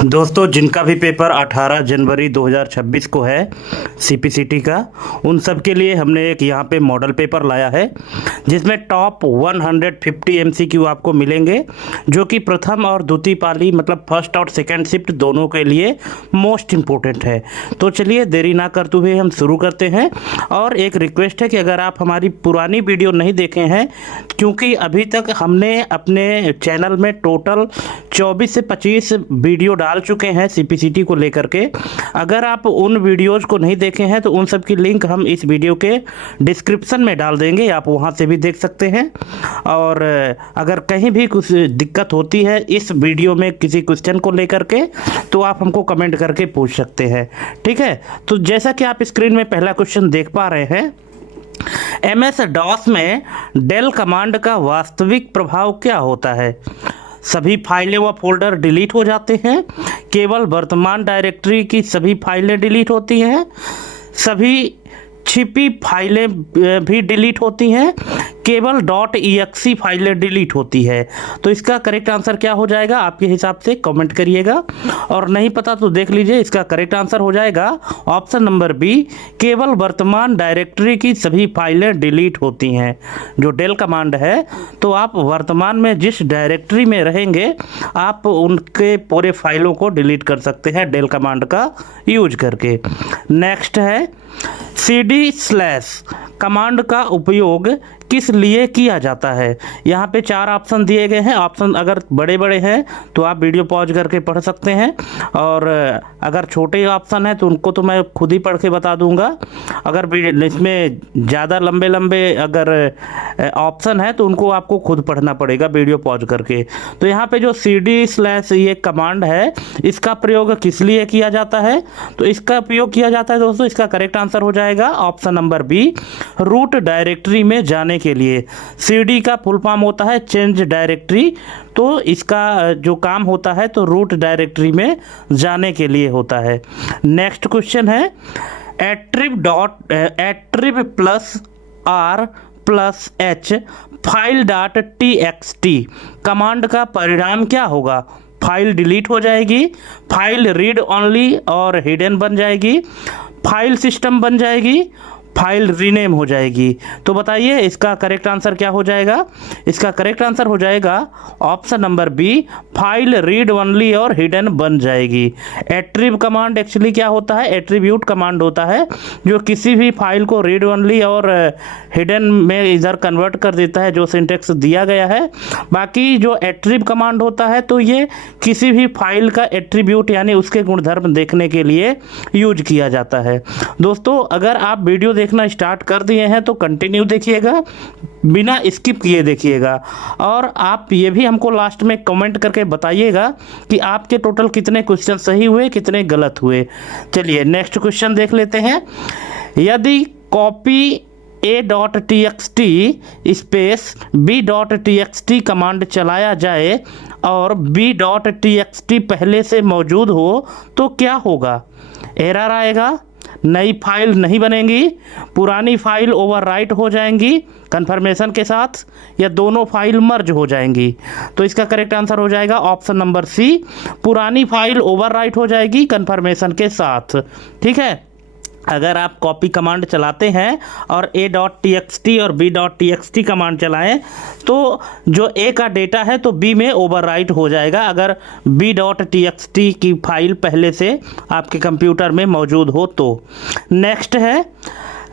दोस्तों, जिनका भी पेपर 18 जनवरी 2026 को है सीपीसीटी का, उन सब के लिए हमने एक यहाँ पे मॉडल पेपर लाया है जिसमें टॉप 150 एमसीक्यू आपको मिलेंगे, जो कि प्रथम और द्वितीय पाली मतलब फर्स्ट और सेकंड शिफ्ट दोनों के लिए मोस्ट इम्पोर्टेंट है। तो चलिए देरी ना करते हुए हम शुरू करते हैं। और एक रिक्वेस्ट है कि अगर आप हमारी पुरानी वीडियो नहीं देखे हैं, क्योंकि अभी तक हमने अपने चैनल में टोटल 24 से 25 वीडियो डाल चुके हैं सीपीसीटी को लेकर के। अगर आप उन वीडियोज़ को नहीं देखे हैं तो उन सब की लिंक हम इस वीडियो के डिस्क्रिप्शन में डाल देंगे, आप वहां से भी देख सकते हैं। और अगर कहीं भी कुछ दिक्कत होती है इस वीडियो में किसी क्वेश्चन को लेकर के, तो आप हमको कमेंट करके पूछ सकते हैं, ठीक है। तो जैसा कि आप स्क्रीन में पहला क्वेश्चन देख पा रहे हैं, MS DOS में डेल कमांड का वास्तविक प्रभाव क्या होता है? सभी फाइलें व फोल्डर डिलीट हो जाते हैं, केवल वर्तमान डायरेक्टरी की सभी फाइलें डिलीट होती हैं, सभी छिपी फाइलें भी डिलीट होती हैं, केवल .exe फाइलें डिलीट होती है। तो इसका करेक्ट आंसर क्या हो जाएगा आपके हिसाब से कमेंट करिएगा, और नहीं पता तो देख लीजिए। इसका करेक्ट आंसर हो जाएगा ऑप्शन नंबर बी, केवल वर्तमान डायरेक्टरी की सभी फाइलें डिलीट होती हैं। जो डेल कमांड है, तो आप वर्तमान में जिस डायरेक्टरी में रहेंगे आप उनके पूरे फाइलों को डिलीट कर सकते हैं डेल कमांड का यूज करके। नेक्स्ट है, CD/ कमांड का उपयोग किस लिए किया जाता है? यहाँ पे 4 ऑप्शन दिए गए हैं। ऑप्शन अगर बड़े बड़े हैं तो आप वीडियो पॉज करके पढ़ सकते हैं, और अगर छोटे ऑप्शन हैं तो उनको तो मैं खुद ही पढ़ के बता दूंगा। अगर इसमें ज़्यादा लंबे लंबे अगर ऑप्शन है तो उनको आपको खुद पढ़ना पड़ेगा वीडियो पॉज करके। तो यहाँ पे जो CD/ ये कमांड है, इसका प्रयोग किस लिए किया जाता है? तो इसका उपयोग किया जाता है दोस्तों, इसका करेक्ट आंसर हो जाएगा option number B, root directory में जाने के लिए। CD का फुल फॉर्म होता है चेंज डायरेक्टरी, तो इसका जो काम होता है तो रूट डायरेक्टरी में जाने के लिए होता है। नेक्स्ट क्वेश्चन है, attrib+r+h file.txt कमांड का परिणाम क्या होगा? फाइल डिलीट हो जाएगी, फाइल रीड ओनली और हिडन बन जाएगी, फाइल सिस्टम बन जाएगी, फाइल रीनेम हो जाएगी। तो बताइए इसका करेक्ट आंसर क्या हो जाएगा? इसका करेक्ट आंसर हो जाएगा option number B, file read only और हिडन बन जाएगी। एट्रीब कमांड एक्चुअली क्या होता है? एट्रीब्यूट कमांड होता है जो किसी भी फाइल को रीड ओनली और हिडन में इधर कन्वर्ट कर देता है, जो सिंटेक्स दिया गया है। बाकी जो एट्रीब कमांड होता है तो ये किसी भी फाइल का एट्रीब्यूट यानी उसके गुणधर्म देखने के लिए यूज किया जाता है। दोस्तों, अगर आप वीडियो देखना स्टार्ट कर दिए हैं तो कंटिन्यू देखिएगा, बिना स्किप किए देखिएगा, और आप ये भी हमको लास्ट में कमेंट करके बताइएगा कि आपके टोटल कितने क्वेश्चन सही हुए, कितने गलत हुए। चलिए नेक्स्ट क्वेश्चन देख लेते हैं। यदि copy a.txt space b.txt command चलाया जाए और b.txt पहले से मौजूद हो तो क्या होगा? एरर आएगा, नई फाइल नहीं बनेगी, पुरानी फाइल ओवरराइट हो जाएंगी कन्फर्मेशन के साथ, या दोनों फाइल मर्ज हो जाएंगी। तो इसका करेक्ट आंसर हो जाएगा ऑप्शन नंबर सी, पुरानी फाइल ओवरराइट हो जाएगी कन्फर्मेशन के साथ, ठीक है। अगर आप कॉपी कमांड चलाते हैं और a.txt और b.txt कमांड चलाएं तो जो a का डेटा है तो b में ओवरराइट हो जाएगा, अगर b.txt की फाइल पहले से आपके कंप्यूटर में मौजूद हो तो। नेक्स्ट है,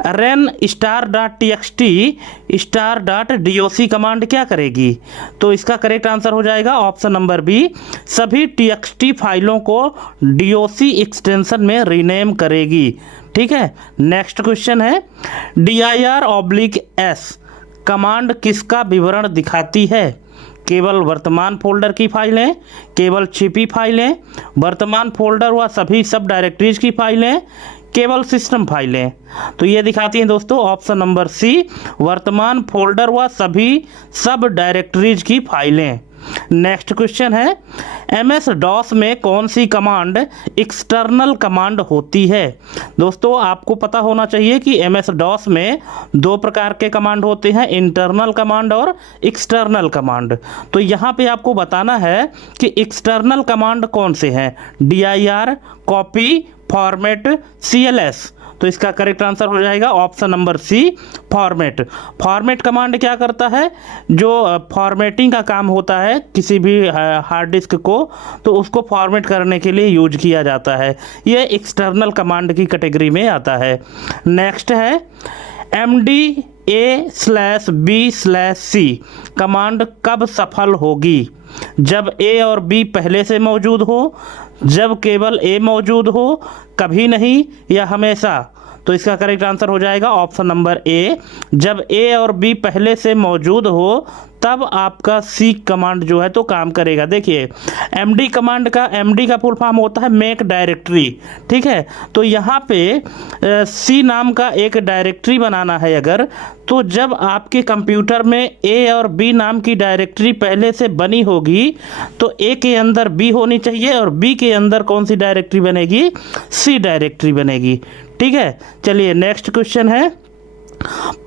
ren*txt*.doc कमांड क्या करेगी? तो इसका करेक्ट आंसर हो जाएगा ऑप्शन नंबर बी, सभी txt फाइलों को doc एक्सटेंशन में रीनेम करेगी, ठीक है। नेक्स्ट क्वेश्चन है, dir/s कमांड किसका विवरण दिखाती है? केवल वर्तमान फोल्डर की फाइलें, केवल छिपी फाइलें, वर्तमान फोल्डर व सभी सब डायरेक्टरीज की फाइलें, केवल सिस्टम फाइलें। तो ये दिखाती हैं दोस्तों ऑप्शन नंबर सी, वर्तमान फोल्डर व सभी सब डायरेक्टरीज की फाइलें। नेक्स्ट क्वेश्चन है, MS DOS में कौन सी कमांड एक्सटर्नल कमांड होती है? दोस्तों आपको पता होना चाहिए कि MS DOS में दो प्रकार के कमांड होते हैं, इंटरनल कमांड और एक्सटर्नल कमांड। तो यहाँ पे आपको बताना है कि एक्सटर्नल कमांड कौन से हैं, dir, कॉपी, फॉर्मेट, CLS। तो इसका करेक्ट आंसर हो जाएगा option number C, format. Format command क्या करता है, जो फॉर्मेटिंग का काम होता है किसी भी हार्ड डिस्क को, तो उसको फॉर्मेट करने के लिए यूज किया जाता है। ये एक्सटर्नल कमांड की कैटेगरी में आता है। नेक्स्ट है MDA/B/C कमांड कब सफल होगी? जब A और B पहले से मौजूद हो, जब केवल A मौजूद हो, कभी नहीं या हमेशा। तो इसका करेक्ट आंसर हो जाएगा ऑप्शन नंबर ए, जब A और B पहले से मौजूद हो तब आपका C कमांड जो है तो काम करेगा। देखिए MD कमांड का, MD का फुल फॉर्म होता है मेक डायरेक्टरी, ठीक है। तो यहाँ पे C नाम का एक डायरेक्टरी बनाना है अगर, तो जब आपके कंप्यूटर में A और B नाम की डायरेक्टरी पहले से बनी होगी तो A के अंदर B होनी चाहिए और B के अंदर कौन सी डायरेक्टरी बनेगी, C डायरेक्टरी बनेगी, ठीक है। चलिए नेक्स्ट क्वेश्चन है,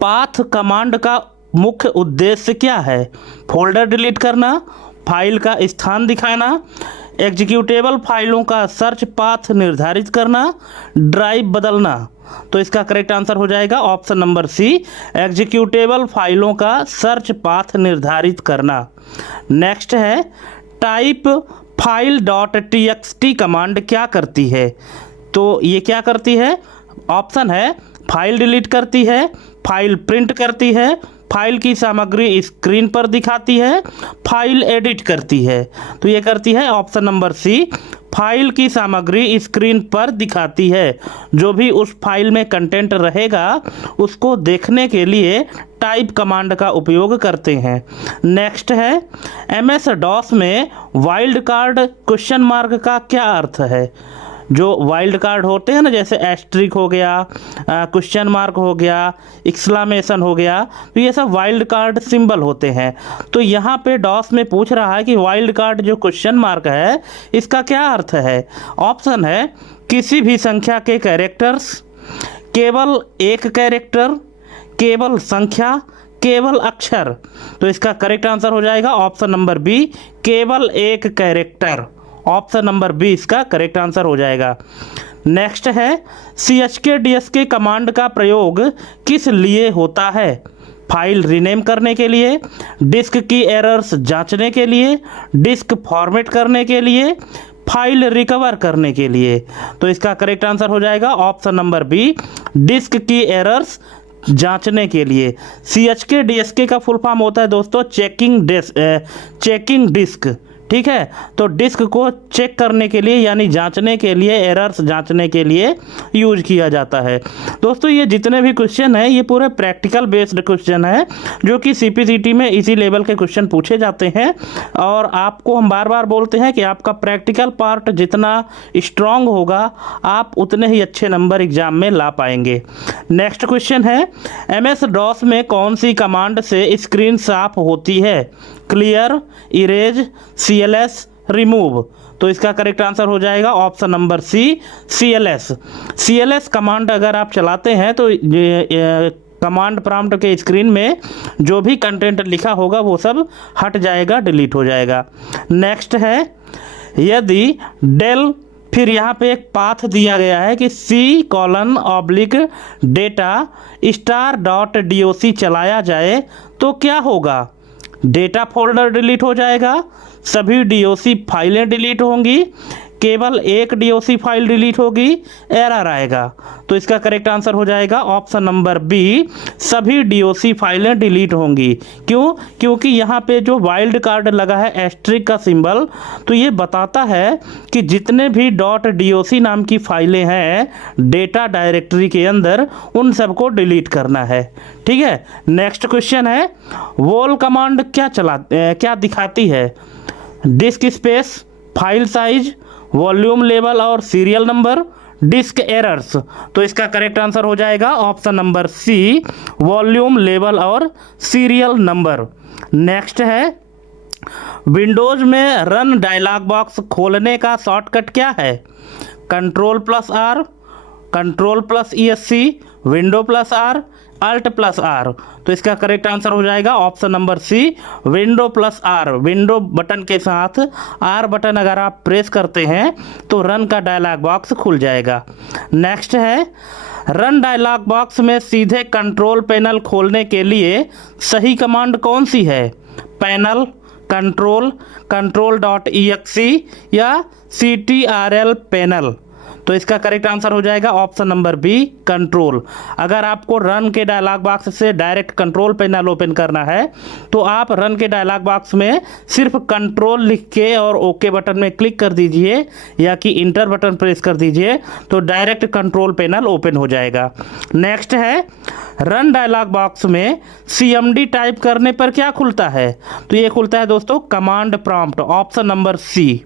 पाथ कमांड का मुख्य उद्देश्य क्या है? फोल्डर डिलीट करना, फाइल का स्थान दिखाना, एग्जीक्यूटेबल फाइलों का सर्च पाथ निर्धारित करना, ड्राइव बदलना। तो इसका करेक्ट आंसर हो जाएगा ऑप्शन नंबर सी, एग्जीक्यूटेबल फाइलों का सर्च पाथ निर्धारित करना। नेक्स्ट है, टाइप file.txt कमांड क्या करती है? तो ये क्या करती है? ऑप्शन है फाइल डिलीट करती है, फाइल प्रिंट करती है, फाइल की सामग्री स्क्रीन पर दिखाती है, फाइल एडिट करती है। तो ये करती है ऑप्शन नंबर सी, फाइल की सामग्री स्क्रीन पर दिखाती है। जो भी उस फाइल में कंटेंट रहेगा उसको देखने के लिए टाइप कमांड का उपयोग करते हैं। नेक्स्ट है, MS DOS में वाइल्ड कार्ड क्वेश्चन मार्क का क्या अर्थ है? जो वाइल्ड कार्ड होते हैं ना, जैसे एस्ट्रिक हो गया, क्वेश्चन मार्क हो गया, एक्सक्लेमेशन हो गया, तो ये सब वाइल्ड कार्ड सिंबल होते हैं। तो यहाँ पे डॉस में पूछ रहा है कि वाइल्ड कार्ड जो क्वेश्चन मार्क है इसका क्या अर्थ है? ऑप्शन है किसी भी संख्या के कैरेक्टर्स, केवल एक कैरेक्टर, केवल संख्या, केवल अक्षर। तो इसका करेक्ट आंसर हो जाएगा ऑप्शन नंबर बी, केवल एक कैरेक्टर। ऑप्शन नंबर बी इसका करेक्ट आंसर हो जाएगा। नेक्स्ट है, CHK DSK कमांड का प्रयोग किस लिए होता है? फाइल रीनेम करने के लिए, डिस्क की एरर्स जांचने के लिए, डिस्क फॉर्मेट करने के लिए, फाइल रिकवर करने के लिए। तो इसका करेक्ट आंसर हो जाएगा ऑप्शन नंबर बी, डिस्क की एरर्स जांचने के लिए। CHK DSK का फुल फॉर्म होता है दोस्तों चेकिंग डिस्क, ठीक है। तो डिस्क को चेक करने के लिए यानी जांचने के लिए, एरर्स जांचने के लिए यूज किया जाता है। दोस्तों ये जितने भी क्वेश्चन हैं ये पूरे प्रैक्टिकल बेस्ड क्वेश्चन है जो कि CPCT में इसी लेवल के क्वेश्चन पूछे जाते हैं। और आपको हम बार बार बोलते हैं कि आपका प्रैक्टिकल पार्ट जितना स्ट्रांग होगा आप उतने ही अच्छे नंबर एग्जाम में ला पाएंगे। नेक्स्ट क्वेश्चन है, MS DOS में कौन सी कमांड से स्क्रीन साफ होती है? Clear, erase, CLS, remove. तो इसका करेक्ट आंसर हो जाएगा option number C, CLS। CLS command अगर आप चलाते हैं तो कमांड प्रॉम्प्ट के स्क्रीन में जो भी कंटेंट लिखा होगा वो सब हट जाएगा, डिलीट हो जाएगा। नेक्स्ट है, यदि डेल, फिर यहाँ पे एक पाथ दिया गया है कि C:/data*.doc चलाया जाए तो क्या होगा? डेटा फोल्डर डिलीट हो जाएगा, सभी DOC फाइलें डिलीट होंगी, केवल एक DOC फाइल डिलीट होगी, एरर आएगा। तो इसका करेक्ट आंसर हो जाएगा ऑप्शन नंबर बी, सभी DOC फाइलें डिलीट होंगी। क्यों? क्योंकि यहाँ पे जो वाइल्ड कार्ड लगा है एस्ट्रिक का सिंबल, तो ये बताता है कि जितने भी .doc नाम की फाइलें हैं डेटा डायरेक्टरी के अंदर उन सबको डिलीट करना है, ठीक है। नेक्स्ट क्वेश्चन है, वॉल कमांड क्या दिखाती है? Disk space, file size, volume level और सीरियल नंबर, डिस्क एरर्स। तो इसका करेक्ट आंसर हो जाएगा option number C, volume level और सीरियल नंबर। नेक्स्ट है, विंडोज में रन डायलॉग बॉक्स खोलने का शॉर्टकट क्या है? Ctrl+R, Ctrl+ESC, Window+R, Alt+R। तो इसका करेक्ट आंसर हो जाएगा option number C, Window+R। Window button के साथ R बटन अगर आप प्रेस करते हैं तो रन का डायलॉग बॉक्स खुल जाएगा। नेक्स्ट है, रन डायलॉग बॉक्स में सीधे कंट्रोल पैनल खोलने के लिए सही कमांड कौन सी है? पैनल, कंट्रोल, Control.exe या CTRL पैनल। तो इसका करेक्ट आंसर हो जाएगा ऑप्शन नंबर बी, कंट्रोल। अगर आपको रन के डायलॉग बॉक्स से डायरेक्ट कंट्रोल पैनल ओपन करना है तो आप रन के डायलॉग बॉक्स में सिर्फ कंट्रोल लिख के और ओके बटन में क्लिक कर दीजिए या कि इंटर बटन प्रेस कर दीजिए तो डायरेक्ट कंट्रोल पैनल ओपन हो जाएगा। नेक्स्ट है, रन डायलॉग बॉक्स में CMD टाइप करने पर क्या खुलता है? तो ये खुलता है दोस्तों command prompt, option number C.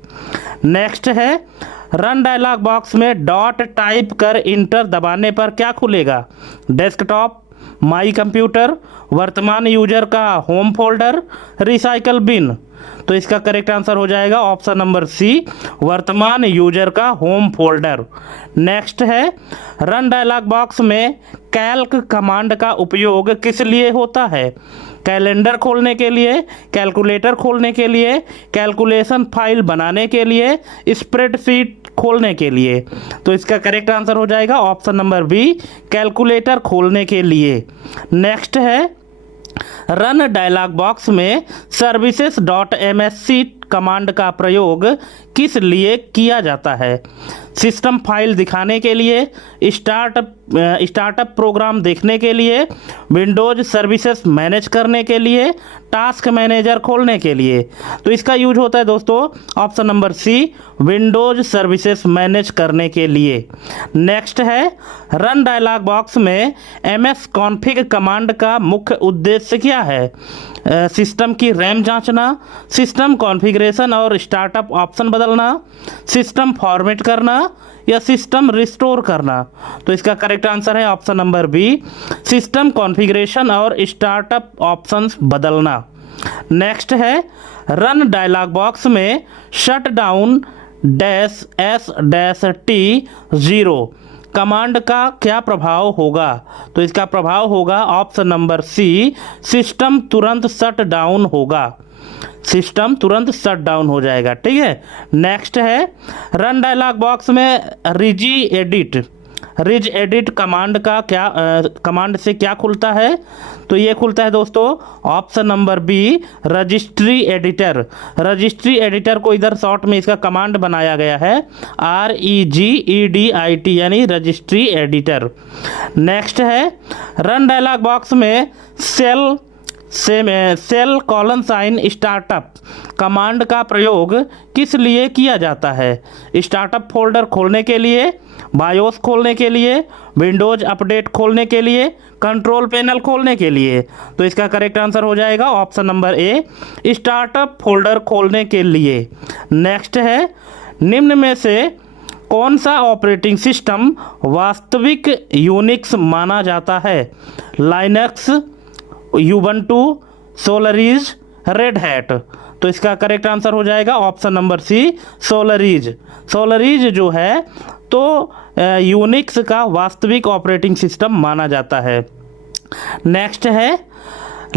Next है, रन डायलॉग बॉक्स में डॉट टाइप कर इंटर दबाने पर क्या खुलेगा? डेस्कटॉप, माई कंप्यूटर, वर्तमान यूजर का होम फोल्डर, रिसाइकल बिन। तो इसका करेक्ट आंसर हो जाएगा ऑप्शन नंबर सी, वर्तमान यूजर का होम फोल्डर। नेक्स्ट है, रन डायलॉग बॉक्स में कैल्क कमांड का उपयोग किस लिए होता है? कैलेंडर खोलने के लिए, कैलकुलेटर खोलने के लिए, कैलकुलेशन फाइल बनाने के लिए, स्प्रेडशीट खोलने के लिए। तो इसका करेक्ट आंसर हो जाएगा ऑप्शन नंबर बी, कैलकुलेटर खोलने के लिए। नेक्स्ट है, रन डायलॉग बॉक्स में services.msc कमांड का प्रयोग किस लिए किया जाता है? सिस्टम फाइल दिखाने के लिए, स्टार्टअप प्रोग्राम देखने के लिए, विंडोज सर्विसेज मैनेज करने के लिए, टास्क मैनेजर खोलने के लिए। तो इसका यूज होता है दोस्तों option number C, Windows services manage करने के लिए। नेक्स्ट है, रन डायलॉग बॉक्स में ms कॉन्फ़िग कमांड का मुख्य उद्देश्य क्या है? सिस्टम की रैम जांचना, सिस्टम कॉन्फ़िगरेशन और स्टार्टअप ऑप्शन बदलना, सिस्टम फॉर्मेट करना या सिस्टम रिस्टोर करना। तो इसका करेक्ट आंसर है option number B, system configuration और स्टार्टअप ऑप्शंस बदलना। नेक्स्ट है, रन डायलॉग बॉक्स में शट डाउन -S-T0 कमांड का क्या प्रभाव होगा? तो इसका प्रभाव होगा ऑप्शन नंबर सी, सिस्टम तुरंत शट डाउन होगा, सिस्टम तुरंत शट डाउन हो जाएगा। ठीक है। नेक्स्ट है, रन डायलॉग बॉक्स में रिज एडिट कमांड से क्या खुलता है? तो ये खुलता है दोस्तों option number B, registry editor. Registry editor को इधर शॉर्ट में इसका कमांड बनाया गया है REGEDIT यानी रजिस्ट्री एडिटर। नेक्स्ट है, रन डायलॉग बॉक्स में सेल स्टार्टअप कमांड का प्रयोग किस लिए किया जाता है? स्टार्टअप फोल्डर खोलने के लिए, बायोस खोलने के लिए, विंडोज अपडेट खोलने के लिए, कंट्रोल पैनल खोलने के लिए। तो इसका करेक्ट आंसर हो जाएगा option number A, startup folder खोलने के लिए। नेक्स्ट है, निम्न में से कौन सा ऑपरेटिंग सिस्टम वास्तविक यूनिक्स माना जाता है? Linux, Ubuntu, Solaris, Red Hat. तो इसका करेक्ट आंसर हो जाएगा ऑप्शन नंबर सी, सोलरिज। सोलरिज जो है तो यूनिक्स का वास्तविक ऑपरेटिंग सिस्टम माना जाता है। नेक्स्ट है,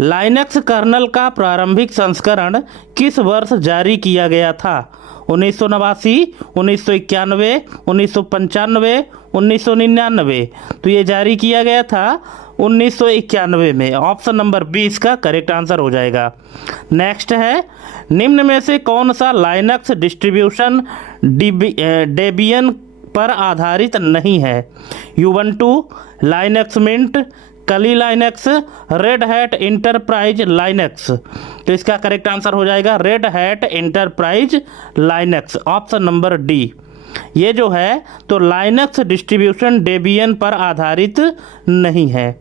लाइनक्स कर्नल का प्रारंभिक संस्करण किस वर्ष जारी किया गया था? 1989, 1991, 1995, 1999। तो ये जारी किया गया था 1991 में। ऑप्शन नंबर 20 का करेक्ट आंसर हो जाएगा। नेक्स्ट है, निम्न में से कौन सा लाइनक्स डिस्ट्रीब्यूशन डेबियन पर आधारित नहीं है? यूबंटू, लाइनक्स मिंट, कली Linux, Red Hat Enterprise Linux. तो इसका करेक्ट आंसर हो जाएगा red Hat Enterprise Linux, option number D. ये जो है तो लाइनक्स डिस्ट्रीब्यूशन डेबियन पर आधारित नहीं है।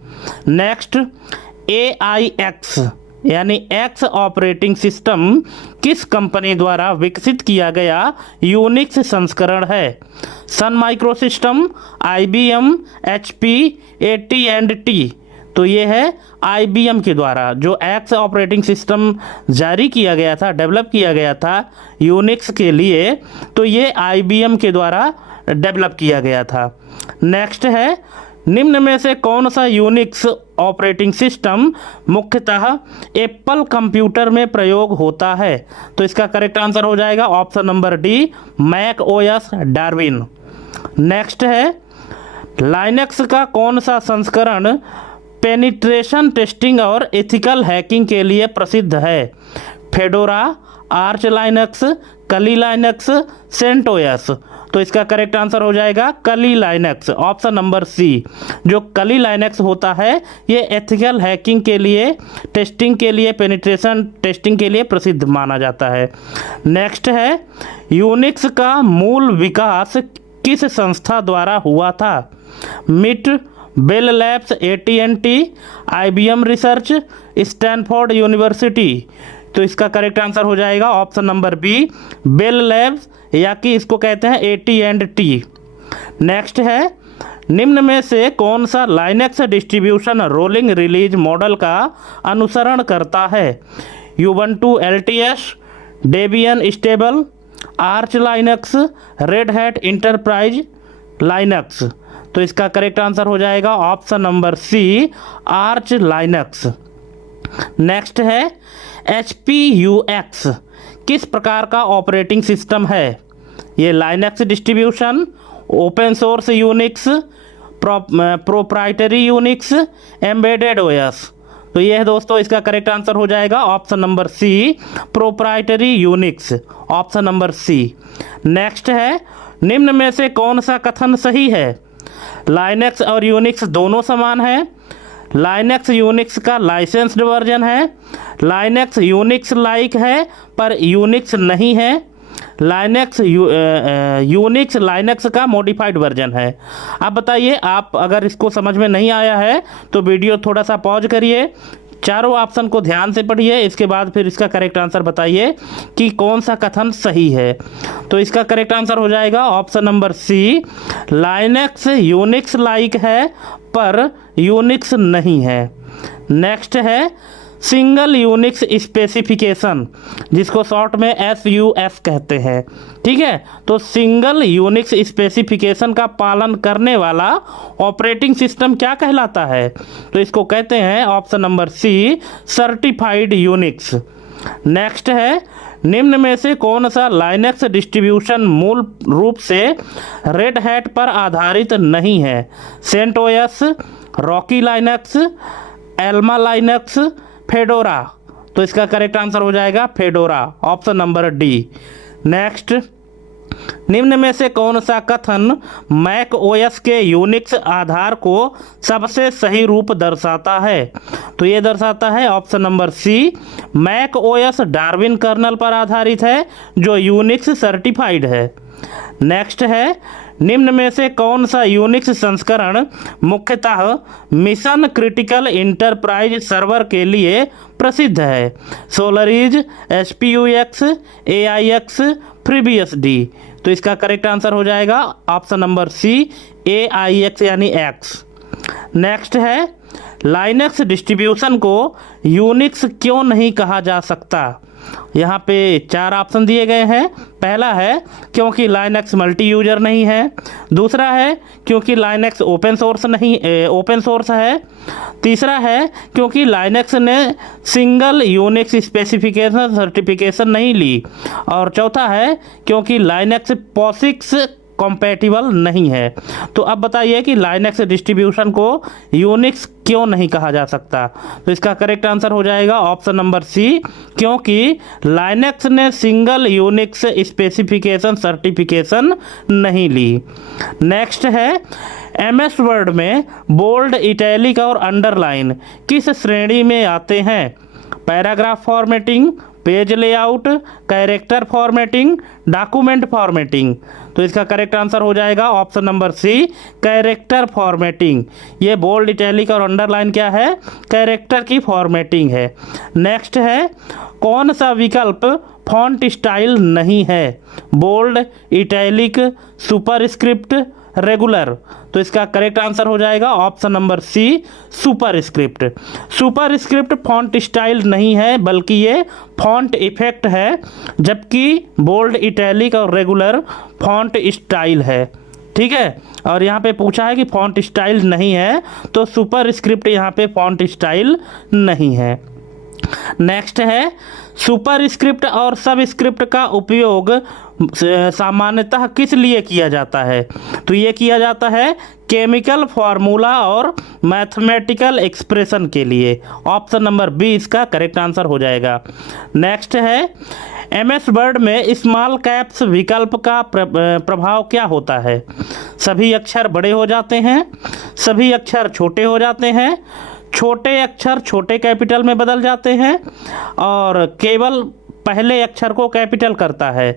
नेक्स्ट, AIX यानी एक्स ऑपरेटिंग सिस्टम किस कंपनी द्वारा विकसित किया गया यूनिक्स संस्करण है? Sun micro system, IBM, HP, AT&T। तो ये है IBM के द्वारा जो एक्स ऑपरेटिंग सिस्टम जारी किया गया था, डेवलप किया गया था यूनिक्स के लिए, तो ये IBM के द्वारा डेवलप किया गया था। नेक्स्ट है, निम्न में से कौन सा यूनिक्स ऑपरेटिंग सिस्टम मुख्यतः एप्पल कंप्यूटर में प्रयोग होता है? तो इसका करेक्ट आंसर हो जाएगा option number D, Mac OS Darwin. Next है, लाइनक्स का कौन सा संस्करण पेनिट्रेशन टेस्टिंग और एथिकल हैकिंग के लिए प्रसिद्ध है? Fedora, Arch Linux, Kali Linux, CentOS. तो इसका करेक्ट आंसर हो जाएगा कली लाइनक्स, ऑप्शन नंबर सी। जो कली लाइनक्स होता है ये एथिकल हैकिंग के लिए, टेस्टिंग के लिए, पेनिट्रेशन टेस्टिंग के लिए प्रसिद्ध माना जाता है। नेक्स्ट है, यूनिक्स का मूल विकास किस संस्था द्वारा हुआ था? MIT, Bell Labs, AT&T, IBM research, Stanford University. तो इसका करेक्ट आंसर हो जाएगा option number B, Bell Labs, या कि इसको कहते हैं AT&T। नेक्स्ट है, निम्न में से कौन सा Linux distribution rolling release model का अनुसरण करता है? Ubuntu LTS, Debian stable, Arch Linux, Red Hat Enterprise Linux. तो इसका करेक्ट आंसर हो जाएगा option number C, Arch Linux. Next है, HPUX किस प्रकार का ऑपरेटिंग सिस्टम है? ये Linux distribution, open source Unix, proprietary Unix, embedded OS। तो ये है दोस्तों, इसका करेक्ट आंसर हो जाएगा option number C, proprietary Unix, option number C. Next है, निम्न में से कौन सा कथन सही है? लाइनक्स और यूनिक्स दोनों समान है, लाइनक्स यूनिक्स का लाइसेंस्ड वर्जन है, लाइनक्स यूनिक्स लाइक है पर यूनिक्स नहीं है, लाइनक्स यूनिक्स लाइनक्स का मॉडिफाइड वर्जन है। अब बताइए, आप अगर इसको समझ में नहीं आया है तो वीडियो थोड़ा सा पॉज करिए, चारों ऑप्शन को ध्यान से पढ़िए, इसके बाद फिर इसका करेक्ट आंसर बताइए कि कौन सा कथन सही है। तो इसका करेक्ट आंसर हो जाएगा option number C, Linux Unix like है पर यूनिक्स नहीं है। नेक्स्ट है, सिंगल यूनिक्स स्पेसिफिकेशन, जिसको शॉर्ट में SUS कहते हैं, ठीक है। तो सिंगल यूनिक्स स्पेसिफिकेशन का पालन करने वाला ऑपरेटिंग सिस्टम क्या कहलाता है? तो इसको कहते हैं option number C, certified Unix. Next है, निम्न में से कौन सा लाइनक्स डिस्ट्रीब्यूशन मूल रूप से रेड हैट पर आधारित नहीं है? CentOS, Rocky Linux, Alma Linux, Fedora. तो इसका करेक्ट आंसर हो जाएगा Fedora, option number D. Next, निम्न में से कौन सा कथन मैक OS के यूनिक्स आधार को सबसे सही रूप दर्शाता है? तो ये दर्शाता है option number C, Mac OS Darwin kernel पर आधारित है जो यूनिक्स सर्टिफाइड है। नेक्स्ट है, निम्न में से कौन सा यूनिक्स संस्करण मुख्यतः मिशन क्रिटिकल इंटरप्राइज सर्वर के लिए प्रसिद्ध है? सोलरिज, HPUX, AIX, FreeBSD। तो इसका करेक्ट आंसर हो जाएगा ऑप्शन नंबर सी, AIX यानी X। नेक्स्ट है, लाइनक्स डिस्ट्रीब्यूशन को यूनिक्स क्यों नहीं कहा जा सकता? यहाँ पे चार ऑप्शन दिए गए हैं। पहला है क्योंकि लाइनक्स मल्टी यूजर नहीं है, दूसरा है क्योंकि लाइनक्स ओपन सोर्स है, तीसरा है क्योंकि लाइनक्स ने सिंगल यूनिक्स स्पेसिफिकेशन सर्टिफिकेशन नहीं ली, और चौथा है क्योंकि लाइनक्स POSIX कॉम्पैटिबल नहीं है। तो अब बताइए कि लाइनक्स डिस्ट्रीब्यूशन को यूनिक्स क्यों नहीं कहा जा सकता? तो इसका करेक्ट आंसर हो जाएगा ऑप्शन नंबर सी, क्योंकि लाइनक्स ने सिंगल यूनिक्स स्पेसिफिकेशन सर्टिफिकेशन नहीं ली। नेक्स्ट है, MS वर्ड में बोल्ड, इटैलिक और अंडरलाइन किस श्रेणी में आते हैं? Paragraph formatting, page layout, character formatting, document formatting. तो इसका करेक्ट आंसर हो जाएगा option number C, character formatting. ये बोल्ड, इटैलिक और अंडरलाइन क्या है? कैरेक्टर की फॉर्मेटिंग है। नेक्स्ट है, कौन सा विकल्प फॉन्ट स्टाइल नहीं है? बोल्ड, इटैलिक, सुपरस्क्रिप्ट, रेगुलर, तो इसका करेक्ट आंसर हो जाएगा option number C superscript. Superscript font style नहीं है बल्कि ये फॉन्ट इफेक्ट है, जबकि बोल्ड, इटैलिक और रेगुलर फॉन्ट स्टाइल है। ठीक है, और यहाँ पे पूछा है कि फॉन्ट स्टाइल नहीं है, तो सुपर स्क्रिप्ट यहाँ पे फॉन्ट स्टाइल नहीं है। नेक्स्ट है, सुपर स्क्रिप्ट और सब स्क्रिप्ट का उपयोग सामान्यतः किस लिए किया जाता है? तो ये किया जाता है केमिकल फार्मूला और मैथमेटिकल एक्सप्रेशन के लिए। ऑप्शन नंबर बी इसका करेक्ट आंसर हो जाएगा। नेक्स्ट है, एमएस वर्ड में स्मॉल कैप्स विकल्प का प्रभाव क्या होता है? सभी अक्षर बड़े हो जाते हैं, सभी अक्षर छोटे हो जाते हैं, छोटे अक्षर छोटे कैपिटल में बदल जाते हैं, और केवल पहले अक्षर को कैपिटल करता है।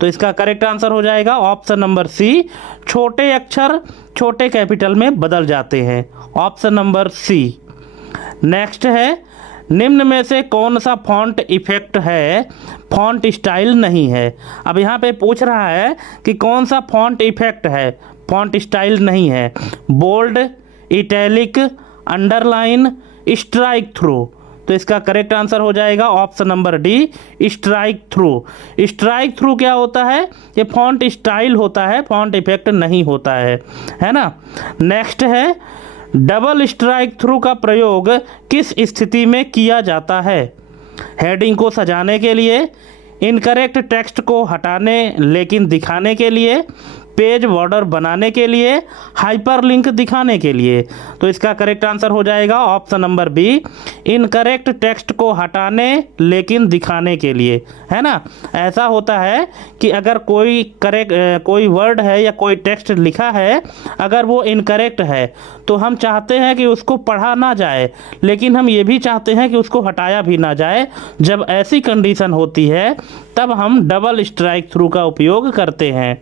तो इसका करेक्ट आंसर हो जाएगा ऑप्शन नंबर सी, छोटे अक्षर छोटे कैपिटल में बदल जाते हैं। Option number C. नेक्स्ट है, निम्न में से कौन सा फॉन्ट इफेक्ट है फॉन्ट स्टाइल नहीं है? अब यहाँ पे पूछ रहा है कि कौन सा फॉन्ट इफेक्ट है फॉन्ट स्टाइल नहीं है। Bold, italic, underline, strikethrough. तो इसका करेक्ट आंसर हो जाएगा option number D, strikethrough. Strikethrough क्या होता है? ये फॉन्ट स्टाइल होता है, फॉन्ट इफेक्ट नहीं होता है ना। नेक्स्ट है, डबल स्ट्राइक थ्रू का प्रयोग किस स्थिति में किया जाता है? हेडिंग को सजाने के लिए, इनकरेक्ट टेक्स्ट को हटाने लेकिन दिखाने के लिए, पेज बॉर्डर बनाने के लिए, हाइपरलिंक दिखाने के लिए। तो इसका करेक्ट आंसर हो जाएगा option number B, incorrect text को हटाने लेकिन दिखाने के लिए, है ना। ऐसा होता है कि अगर कोई वर्ड है या कोई टेक्स्ट लिखा है, अगर वो इनकरेक्ट है तो हम चाहते हैं कि उसको पढ़ा ना जाए, लेकिन हम ये भी चाहते हैं कि उसको हटाया भी ना जाए। जब ऐसी कंडीशन होती है तब हम डबल स्ट्राइक थ्रू का उपयोग करते हैं।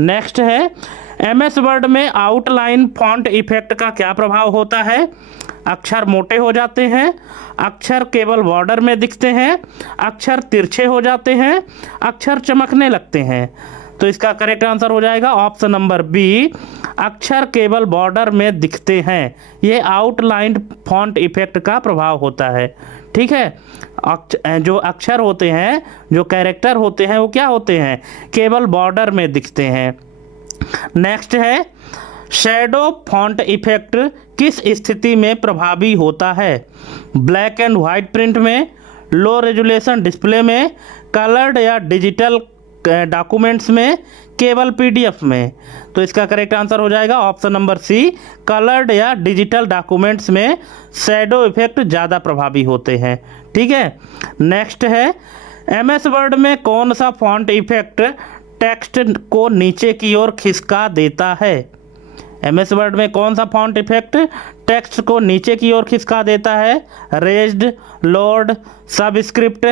नेक्स्ट है, एमएस वर्ड में आउटलाइन फॉन्ट इफेक्ट का क्या प्रभाव होता है? अक्षर मोटे हो जाते हैं, अक्षर केवल बॉर्डर में दिखते हैं, अक्षर तिरछे हो जाते हैं, अक्षर चमकने लगते हैं। तो इसका करेक्ट आंसर हो जाएगा ऑप्शन नंबर बी, अक्षर केवल बॉर्डर में दिखते हैं। ये आउटलाइन फॉन्ट इफेक्ट का प्रभाव होता है। ठीक है, जो अक्षर होते हैं, जो कैरेक्टर होते हैं, वो क्या होते हैं? केवल बॉर्डर में दिखते हैं। नेक्स्ट है, शैडो फॉन्ट इफेक्ट किस स्थिति में प्रभावी होता है? ब्लैक एंड वाइट प्रिंट में, लो रेजुलेशन डिस्प्ले में, कलर्ड या डिजिटल डॉक्यूमेंट्स में, केवल पीडीएफ में। तो इसका करेक्ट आंसर हो जाएगा ऑप्शन नंबर सी, कलर्ड या डिजिटल डॉक्यूमेंट्स में शैडो इफेक्ट ज़्यादा प्रभावी होते हैं। ठीक है, नेक्स्ट है, एमएस वर्ड में कौन सा फॉन्ट इफेक्ट टेक्स्ट को नीचे की ओर खिसका देता है? एमएस वर्ड में कौन सा फॉन्ट इफेक्ट टेक्स्ट को नीचे की ओर खिसका देता है? Raised, load, subscript,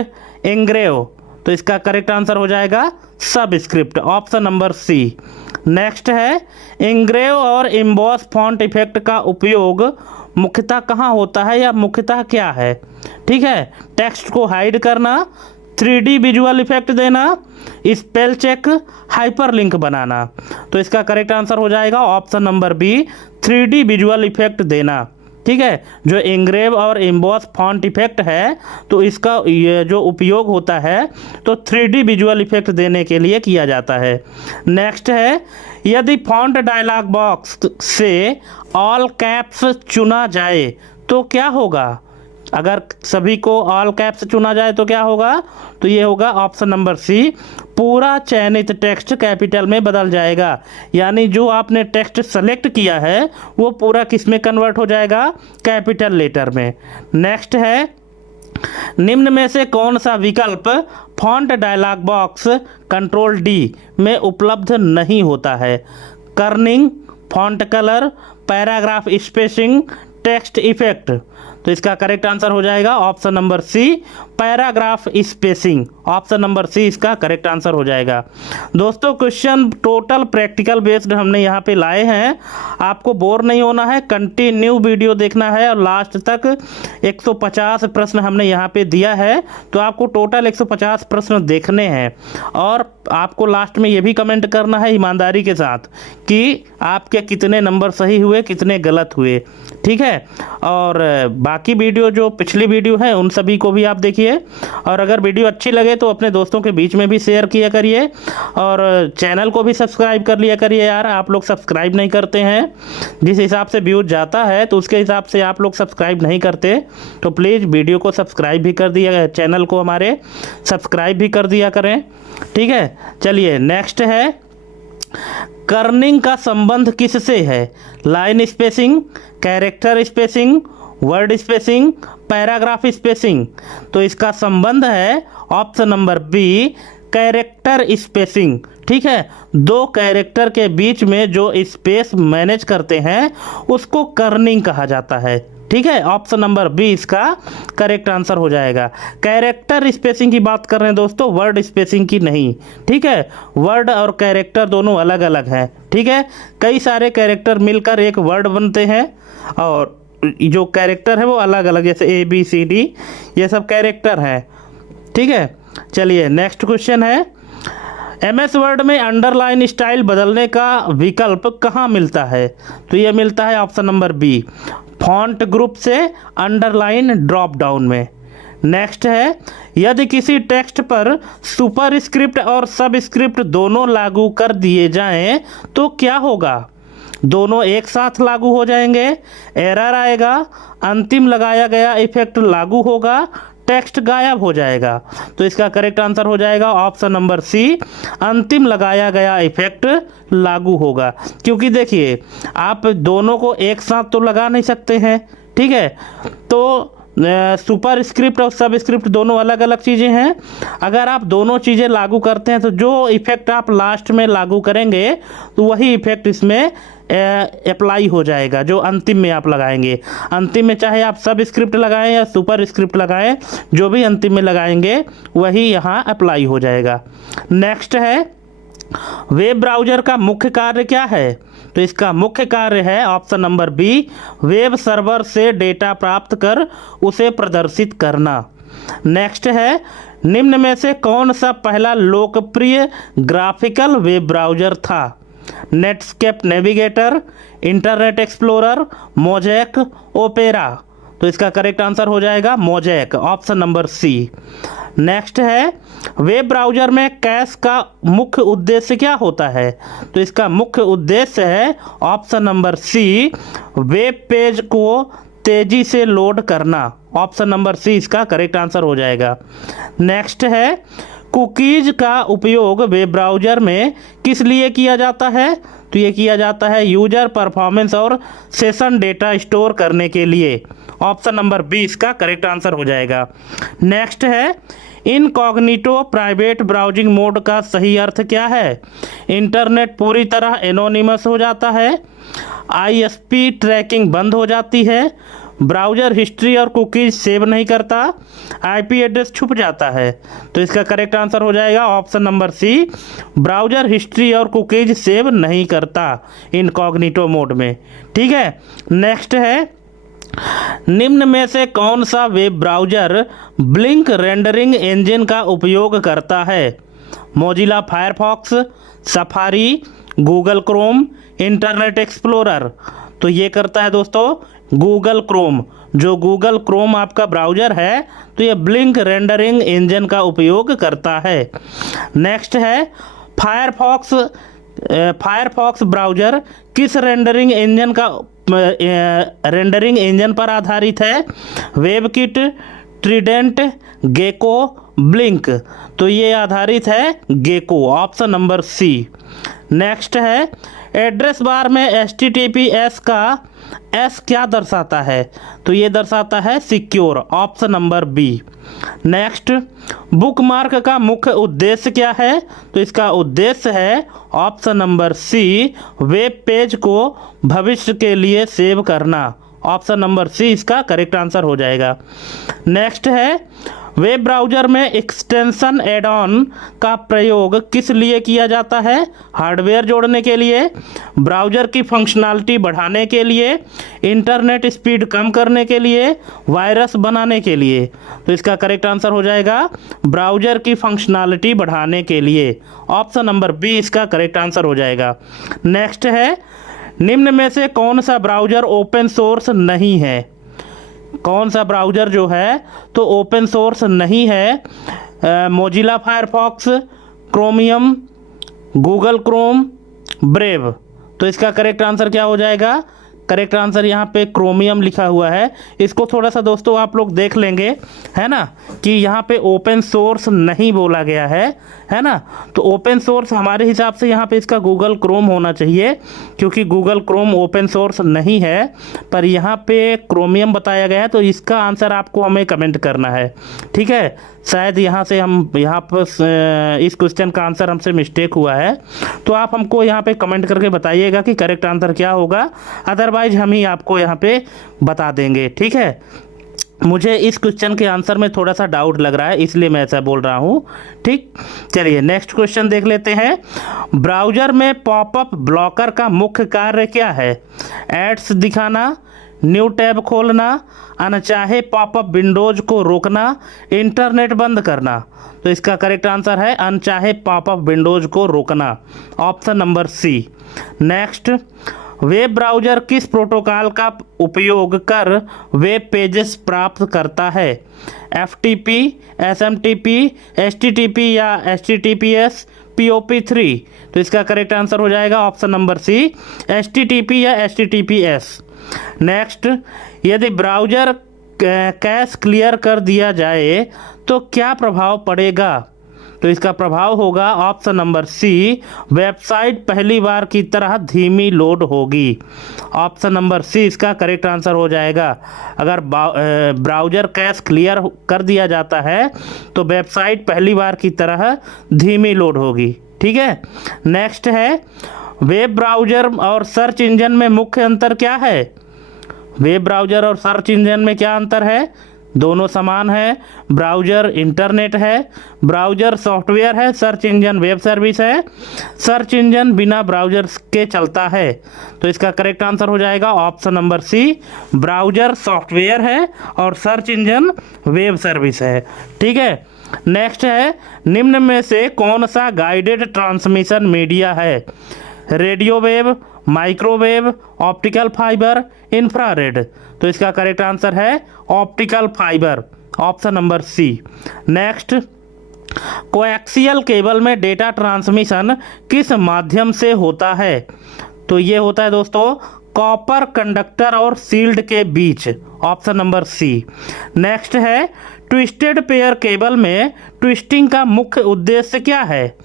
engrave. तो इसका करेक्ट आंसर हो जाएगा subscript, option number C. Next है, इंग्रेव और इम्बॉस फॉन्ट इफेक्ट का उपयोग मुख्यतः कहाँ होता है या मुख्यतः क्या है? ठीक है, टेक्स्ट को हाइड करना, 3D विजुअल इफेक्ट देना, स्पेल चेक, हाइपरलिंक बनाना। तो इसका करेक्ट आंसर हो जाएगा option number B, 3D visual effect देना। ठीक है, जो इंग्रेव और इम्बॉस फॉन्ट इफेक्ट है, तो इसका ये जो उपयोग होता है तो 3D विजुअल इफेक्ट देने के लिए किया जाता है। नेक्स्ट है, यदि फॉन्ट डायलॉग बॉक्स से ऑल कैप्स चुना जाए तो क्या होगा? अगर सभी को ऑल कैप्स चुना जाए तो क्या होगा? तो ये होगा ऑप्शन नंबर सी, पूरा चयनित टेक्स्ट कैपिटल में बदल जाएगा। यानी जो आपने टेक्स्ट सेलेक्ट किया है वो पूरा किस में कन्वर्ट हो जाएगा? कैपिटल लेटर में। नेक्स्ट है, निम्न में से कौन सा विकल्प font dialog box control D में उपलब्ध नहीं होता है? Kerning, font colour, paragraph spacing, text effect. तो इसका करेक्ट आंसर हो जाएगा option number C, paragraph spacing. Option number C इसका करेक्ट आंसर हो जाएगा। दोस्तों क्वेश्चन टोटल प्रैक्टिकल बेस्ड हमने यहाँ पे लाए हैं, आपको बोर नहीं होना है, कंटिन्यू वीडियो देखना है और लास्ट तक 150 प्रश्न हमने यहाँ पे दिया है, तो आपको टोटल 150 प्रश्न देखने हैं और आपको लास्ट में ये भी कमेंट करना है ईमानदारी के साथ कि आपके कितने नंबर सही हुए, कितने गलत हुए, ठीक है। और बाकी वीडियो जो पिछली वीडियो है उन सभी को भी आप देखिए, और अगर वीडियो अच्छी लगे तो अपने दोस्तों के बीच में भी शेयर किया करिए और चैनल को भी सब्सक्राइब कर लिया करिए यार, आप लोग सब्सक्राइब नहीं करते हैं। जिस हिसाब से व्यूज जाता है तो उसके हिसाब से आप लोग सब्सक्राइब नहीं करते, तो प्लीज़ वीडियो को सब्सक्राइब भी कर दिया, चैनल को हमारे सब्सक्राइब भी कर दिया करें, ठीक है। चलिए नेक्स्ट है, कर्निंग का संबंध किससे है? Line spacing, character spacing, word spacing, paragraph spacing. तो इसका संबंध है option number B, character spacing, ठीक है। दो कैरेक्टर के बीच में जो स्पेस मैनेज करते हैं उसको कर्निंग कहा जाता है, ठीक है। ऑप्शन नंबर बी इसका करेक्ट आंसर हो जाएगा। कैरेक्टर स्पेसिंग की बात कर रहे हैं दोस्तों, वर्ड स्पेसिंग की नहीं, ठीक है। वर्ड और कैरेक्टर दोनों अलग अलग हैं, ठीक है। कई सारे कैरेक्टर मिलकर एक वर्ड बनते हैं और जो कैरेक्टर है वो अलग अलग, जैसे ए बी सी डी ये सब कैरेक्टर हैं, ठीक है। चलिए नेक्स्ट क्वेश्चन है, MS वर्ड में अंडरलाइन स्टाइल बदलने का विकल्प कहाँ मिलता है? तो ये मिलता है option number B, font group से अंडरलाइन ड्रॉप डाउन में। नेक्स्ट है, यदि किसी टेक्स्ट पर सुपरस्क्रिप्ट और सबस्क्रिप्ट दोनों लागू कर दिए जाएं तो क्या होगा? दोनों एक साथ लागू हो जाएंगे, एरर आएगा, अंतिम लगाया गया इफेक्ट लागू होगा, टेक्स्ट गायब हो जाएगा। तो इसका करेक्ट आंसर हो जाएगा ऑप्शन नंबर सी, अंतिम लगाया गया इफेक्ट लागू होगा। क्योंकि देखिए आप दोनों को एक साथ तो लगा नहीं सकते हैं, ठीक है। तो सुपर स्क्रिप्ट और सब स्क्रिप्ट दोनों अलग अलग चीज़ें हैं। अगर आप दोनों चीज़ें लागू करते हैं तो जो इफेक्ट आप लास्ट में लागू करेंगे तो वही इफेक्ट इसमें अप्लाई हो जाएगा जो अंतिम में आप लगाएंगे। अंतिम में चाहे आप सब स्क्रिप्ट लगाएं या सुपर स्क्रिप्ट लगाएं, जो भी अंतिम में लगाएंगे वही यहाँ अप्लाई हो जाएगा। नेक्स्ट है, वेब ब्राउज़र का मुख्य कार्य क्या है? तो इसका मुख्य कार्य है option number B, web server से डेटा प्राप्त कर उसे प्रदर्शित करना। नेक्स्ट है, निम्न में से कौन सा पहला लोकप्रिय ग्राफिकल वेब ब्राउज़र था? Netscape Navigator, Internet Explorer, Mosaic, Opera. तो इसका करेक्ट आंसर हो जाएगा Mosaic, option number C. Next है, वेब ब्राउज़र में कैश का मुख्य उद्देश्य क्या होता है? तो इसका मुख्य उद्देश्य है option number C, web page को तेज़ी से लोड करना। ऑप्शन नंबर सी इसका करेक्ट आंसर हो जाएगा। नेक्स्ट है, कुकीज़ का उपयोग वेब ब्राउज़र में किस लिए किया जाता है? तो ये किया जाता है यूज़र परफॉर्मेंस और सेशन डेटा स्टोर करने के लिए। ऑप्शन नंबर बी इसका करेक्ट आंसर हो जाएगा। नेक्स्ट है, इनकॉग्निटो प्राइवेट ब्राउजिंग मोड का सही अर्थ क्या है? इंटरनेट पूरी तरह एनोनिमस हो जाता है, ISP ट्रैकिंग बंद हो जाती है, ब्राउज़र हिस्ट्री और कुकीज सेव नहीं करता, IP एड्रेस छुप जाता है। तो इसका करेक्ट आंसर हो जाएगा option number C, browser history और कुकीज सेव नहीं करता इनकॉग्निटो मोड में, ठीक है। नेक्स्ट है, निम्न में से कौन सा web browser blink rendering engine का उपयोग करता है? Mozilla Firefox, safari, Google Chrome, internet explorer. तो ये करता है दोस्तों गूगल क्रोम। जो गूगल क्रोम आपका ब्राउज़र है तो ये ब्लिंक रेंडरिंग इंजन का उपयोग करता है। नेक्स्ट है, फायरफॉक्स ब्राउज़र किस रेंडरिंग इंजन पर आधारित है? WebKit, Trident, Gecko, Blink. तो ये आधारित है Gecko, option number C. Next है, एड्रेस बार में HTTPS का S क्या दर्शाता है? तो ये दर्शाता है secure, option number B. Next, bookmark का मुख्य उद्देश्य क्या है? तो इसका उद्देश्य है option number C, web page को भविष्य के लिए सेव करना। ऑप्शन नंबर सी इसका करेक्ट आंसर हो जाएगा। नेक्स्ट है, वेब ब्राउज़र में एक्सटेंशन एड ऑन का प्रयोग किस लिए किया जाता है? हार्डवेयर जोड़ने के लिए, ब्राउज़र की फंक्शनैलिटी बढ़ाने के लिए, इंटरनेट स्पीड कम करने के लिए, वायरस बनाने के लिए। तो इसका करेक्ट आंसर हो जाएगा ब्राउज़र की फंक्शनैलिटी बढ़ाने के लिए। ऑप्शन नंबर बी इसका करेक्ट आंसर हो जाएगा। नेक्स्ट है, निम्न में से कौन सा ब्राउज़र ओपन सोर्स नहीं है? कौन सा ब्राउज़र जो है तो ओपन सोर्स नहीं है? Mozilla Firefox, chromium, Google Chrome, brave. तो इसका करेक्ट आंसर क्या हो जाएगा? करेक्ट आंसर यहाँ पे क्रोमियम लिखा हुआ है। इसको थोड़ा सा दोस्तों आप लोग देख लेंगे, है ना, कि यहाँ पे ओपन सोर्स नहीं बोला गया है ना। तो ओपन सोर्स हमारे हिसाब से यहाँ पे इसका गूगल क्रोम होना चाहिए, क्योंकि गूगल क्रोम ओपन सोर्स नहीं है, पर यहाँ पे क्रोमियम बताया गया है। तो इसका आंसर आपको हमें कमेंट करना है, ठीक है। शायद यहाँ पर इस क्वेश्चन का आंसर हमसे मिस्टेक हुआ है, तो आप हमको यहाँ पे कमेंट करके बताइएगा कि करेक्ट आंसर क्या होगा। अदरवाइज हम ही आपको यहाँ पे बता देंगे, ठीक है। मुझे इस क्वेश्चन के आंसर में थोड़ा सा डाउट लग रहा है, इसलिए मैं ऐसा बोल रहा हूँ, ठीक। चलिए नेक्स्ट क्वेश्चन देख लेते हैं। ब्राउज़र में पॉपअप ब्लॉकर का मुख्य कार्य क्या है? एड्स दिखाना, न्यू टैब खोलना, अनचाहे पॉपअप विंडोज को रोकना, इंटरनेट बंद करना। तो इसका करेक्ट आंसर है अनचाहे पॉपअप विंडोज को रोकना, option number C. Next, web browser किस प्रोटोकॉल का उपयोग कर वेब पेजेस प्राप्त करता है? FTP, SMTP, HTTP या HTTPS, POP3। तो इसका करेक्ट आंसर हो जाएगा ऑप्शन नंबर सी, HTTP या HTTPS। नेक्स्ट, यदि ब्राउज़र कैश क्लियर कर दिया जाए तो क्या प्रभाव पड़ेगा? तो इसका प्रभाव होगा ऑप्शन नंबर सी, वेबसाइट पहली बार की तरह धीमी लोड होगी। ऑप्शन नंबर सी इसका करेक्ट आंसर हो जाएगा। अगर ब्राउज़र कैश क्लियर कर दिया जाता है तो वेबसाइट पहली बार की तरह धीमी लोड होगी, ठीक है। नेक्स्ट है, वेब ब्राउज़र और सर्च इंजन में मुख्य अंतर क्या है? वेब ब्राउज़र और सर्च इंजन में क्या अंतर है? दोनों समान है। ब्राउज़र इंटरनेट है, ब्राउज़र सॉफ्टवेयर है, सर्च इंजन वेब सर्विस है। सर्च इंजन बिना ब्राउज़र के चलता है। तो इसका करेक्ट आंसर हो जाएगा option number C, browser software है और सर्च इंजन वेब सर्विस है, ठीक है। नेक्स्ट है, निम्न में से कौन सा गाइडेड ट्रांसमिशन मीडिया है? Radio wave, microwave, optical fibre, infrared. तो इसका करेक्ट आंसर है optical fibre, option number C. Next, coaxial cable में डेटा ट्रांसमिशन किस माध्यम से होता है? तो ये होता है दोस्तों कॉपर कंडक्टर और शील्ड के बीच, ऑप्शन नंबर सी। नेक्स्ट है, ट्विस्टेड पेयर केबल में ट्विस्टिंग का मुख्य उद्देश्य क्या है?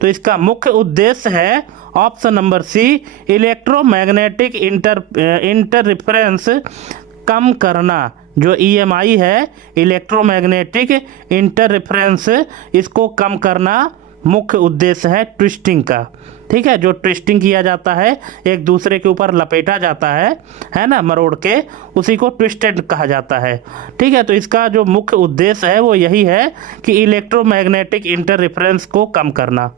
तो इसका मुख्य उद्देश्य है option number C, electromagnetic interference कम करना। जो EMI है, इलेक्ट्रोमैग्नेटिक इंटरफेरेंस, इसको कम करना मुख्य उद्देश्य है ट्विस्टिंग का, ठीक है। जो ट्विस्टिंग किया जाता है, एक दूसरे के ऊपर लपेटा जाता है ना, मरोड़ के, उसी को ट्विस्टेड कहा जाता है, ठीक है। तो इसका जो मुख्य उद्देश्य है वो यही है कि इलेक्ट्रोमैग्नेटिक इंटरफेरेंस को कम करना।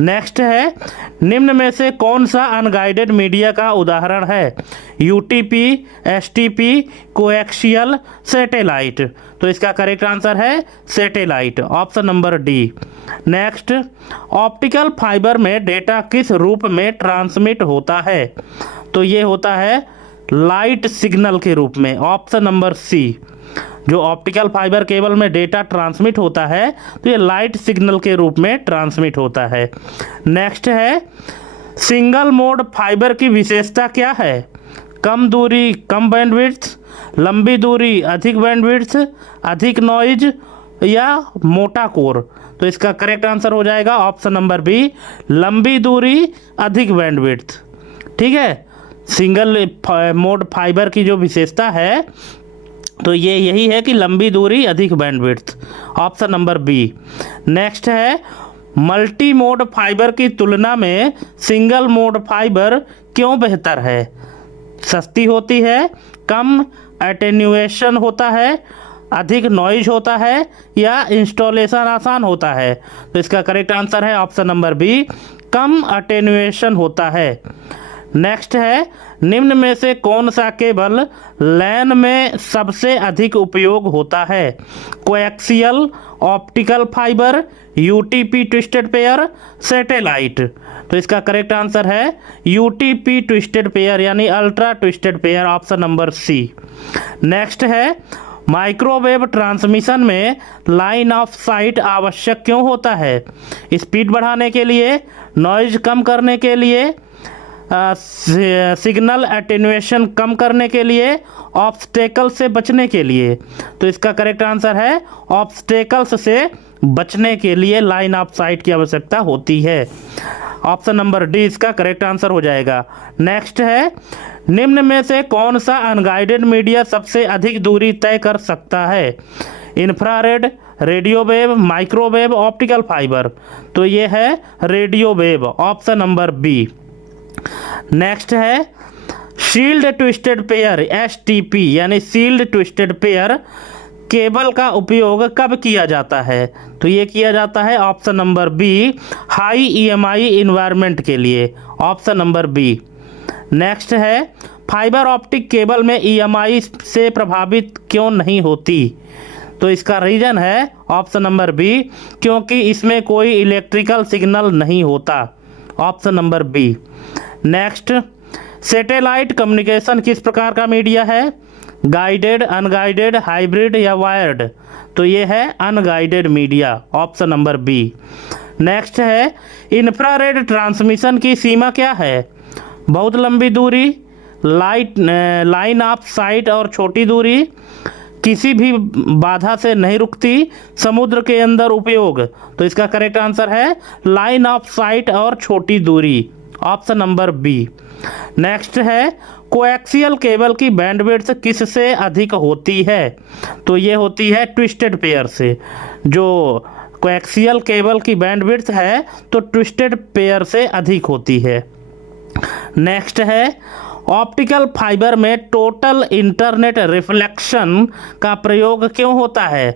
नेक्स्ट है, निम्न में से कौन सा अनगाइडेड मीडिया का उदाहरण है? UTP, STP, coaxial, satellite. तो इसका करेक्ट आंसर है satellite, option number D. Next, optical fibre में डेटा किस रूप में ट्रांसमिट होता है? तो ये होता है लाइट सिग्नल के रूप में, ऑप्शन नंबर सी। जो ऑप्टिकल फाइबर केबल में डेटा ट्रांसमिट होता है तो ये लाइट सिग्नल के रूप में ट्रांसमिट होता है। नेक्स्ट है, सिंगल मोड फाइबर की विशेषता क्या है? कम दूरी कम बैंडविड्थ, लंबी दूरी अधिक बैंडविड्थ, अधिक नॉइज या मोटा कोर। तो इसका करेक्ट आंसर हो जाएगा ऑप्शन नंबर बी, लंबी दूरी अधिक बैंडविड्थ, ठीक है। सिंगल मोड फाइबर की जो विशेषता है तो ये यही है कि लंबी दूरी अधिक bandwidth, option number B. Next है, मल्टी मोड फाइबर की तुलना में सिंगल मोड फाइबर क्यों बेहतर है? सस्ती होती है, कम एटेन्यूएशन होता है, अधिक नॉइज होता है, या इंस्टॉलेशन आसान होता है। तो इसका करेक्ट आंसर है ऑप्शन नंबर बी, कम अटेन्यूएशन होता है। नेक्स्ट है, निम्न में से कौन सा केबल लैन में सबसे अधिक उपयोग होता है? Coaxial, optical fibre, UTP twisted pair, satellite. तो इसका करेक्ट आंसर है यूटीपी ट्विस्टेड पेयर यानी ultra twisted pair, option number C. Next है, माइक्रोवेव ट्रांसमिशन में लाइन ऑफ साइट आवश्यक क्यों होता है? स्पीड बढ़ाने के लिए, नॉइज कम करने के लिए, सिग्नल एटेन्यूएशन कम करने के लिए, ऑब्स्टेकल से बचने के लिए। तो इसका करेक्ट आंसर है ऑब्स्टेकल्स से बचने के लिए लाइन ऑफ साइट की आवश्यकता होती है। ऑप्शन नंबर डी इसका करेक्ट आंसर हो जाएगा। नेक्स्ट है, निम्न में से कौन सा अनगाइडेड मीडिया सबसे अधिक दूरी तय कर सकता है? Infrared, radio wave, microwave, optical fibre. तो ये है radio wave, option number B. Next है, शील्ड ट्विस्टेड पेयर एसटीपी यानी शील्ड ट्विस्टेड पेयर केबल का उपयोग कब किया जाता है? तो ये किया जाता है option number B, high EMI environment के लिए, ऑप्शन नंबर बी। नेक्स्ट है, फाइबर ऑप्टिक केबल में ईएमआई से प्रभावित क्यों नहीं होती? तो इसका रीजन है ऑप्शन नंबर बी, क्योंकि इसमें कोई इलेक्ट्रिकल सिग्नल नहीं होता, option number B. Next, satellite communication किस प्रकार का मीडिया है? गाइडेड, अनगाइडेड, हाइब्रिड या वायर्ड? तो ये है unguided media, option number B. Next है, इंफ्रारेड ट्रांसमिशन की सीमा क्या है? बहुत लंबी दूरी, लाइन ऑफ साइट और छोटी दूरी, किसी भी बाधा से नहीं रुकती, समुद्र के अंदर उपयोग। तो इसका करेक्ट आंसर है लाइन ऑफ साइट और छोटी दूरी, ऑप्शन नंबर बी। नेक्स्ट है, कोएक्सियल केबल की बैंडविड्थ किससे अधिक होती है? तो ये होती है ट्विस्टेड पेयर से। जो कोएक्सियल केबल की बैंडविड्थ है तो ट्विस्टेड पेयर से अधिक होती है। नेक्स्ट है, ऑप्टिकल फाइबर में टोटल इंटरनेट रिफ्लेक्शन का प्रयोग क्यों होता है?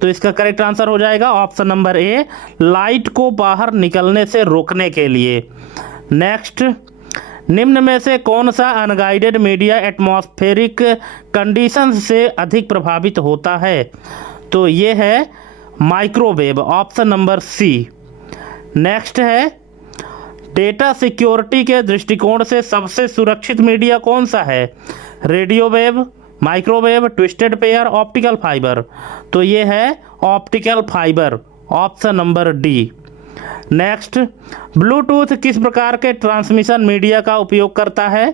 तो इसका करेक्ट आंसर हो जाएगा ऑप्शन नंबर ए, लाइट को बाहर निकलने से रोकने के लिए। नेक्स्ट, निम्न में से कौन सा अनगाइडेड मीडिया एटमॉस्फेरिक कंडीशंस से अधिक प्रभावित होता है? तो ये है microwave, option number C. Next है, डेटा सिक्योरिटी के दृष्टिकोण से सबसे सुरक्षित मीडिया कौन सा है? Radio wave, microwave, twisted pair, optical fibre. तो ये है optical fibre, option number D. Next, Bluetooth किस प्रकार के ट्रांसमिशन मीडिया का उपयोग करता है?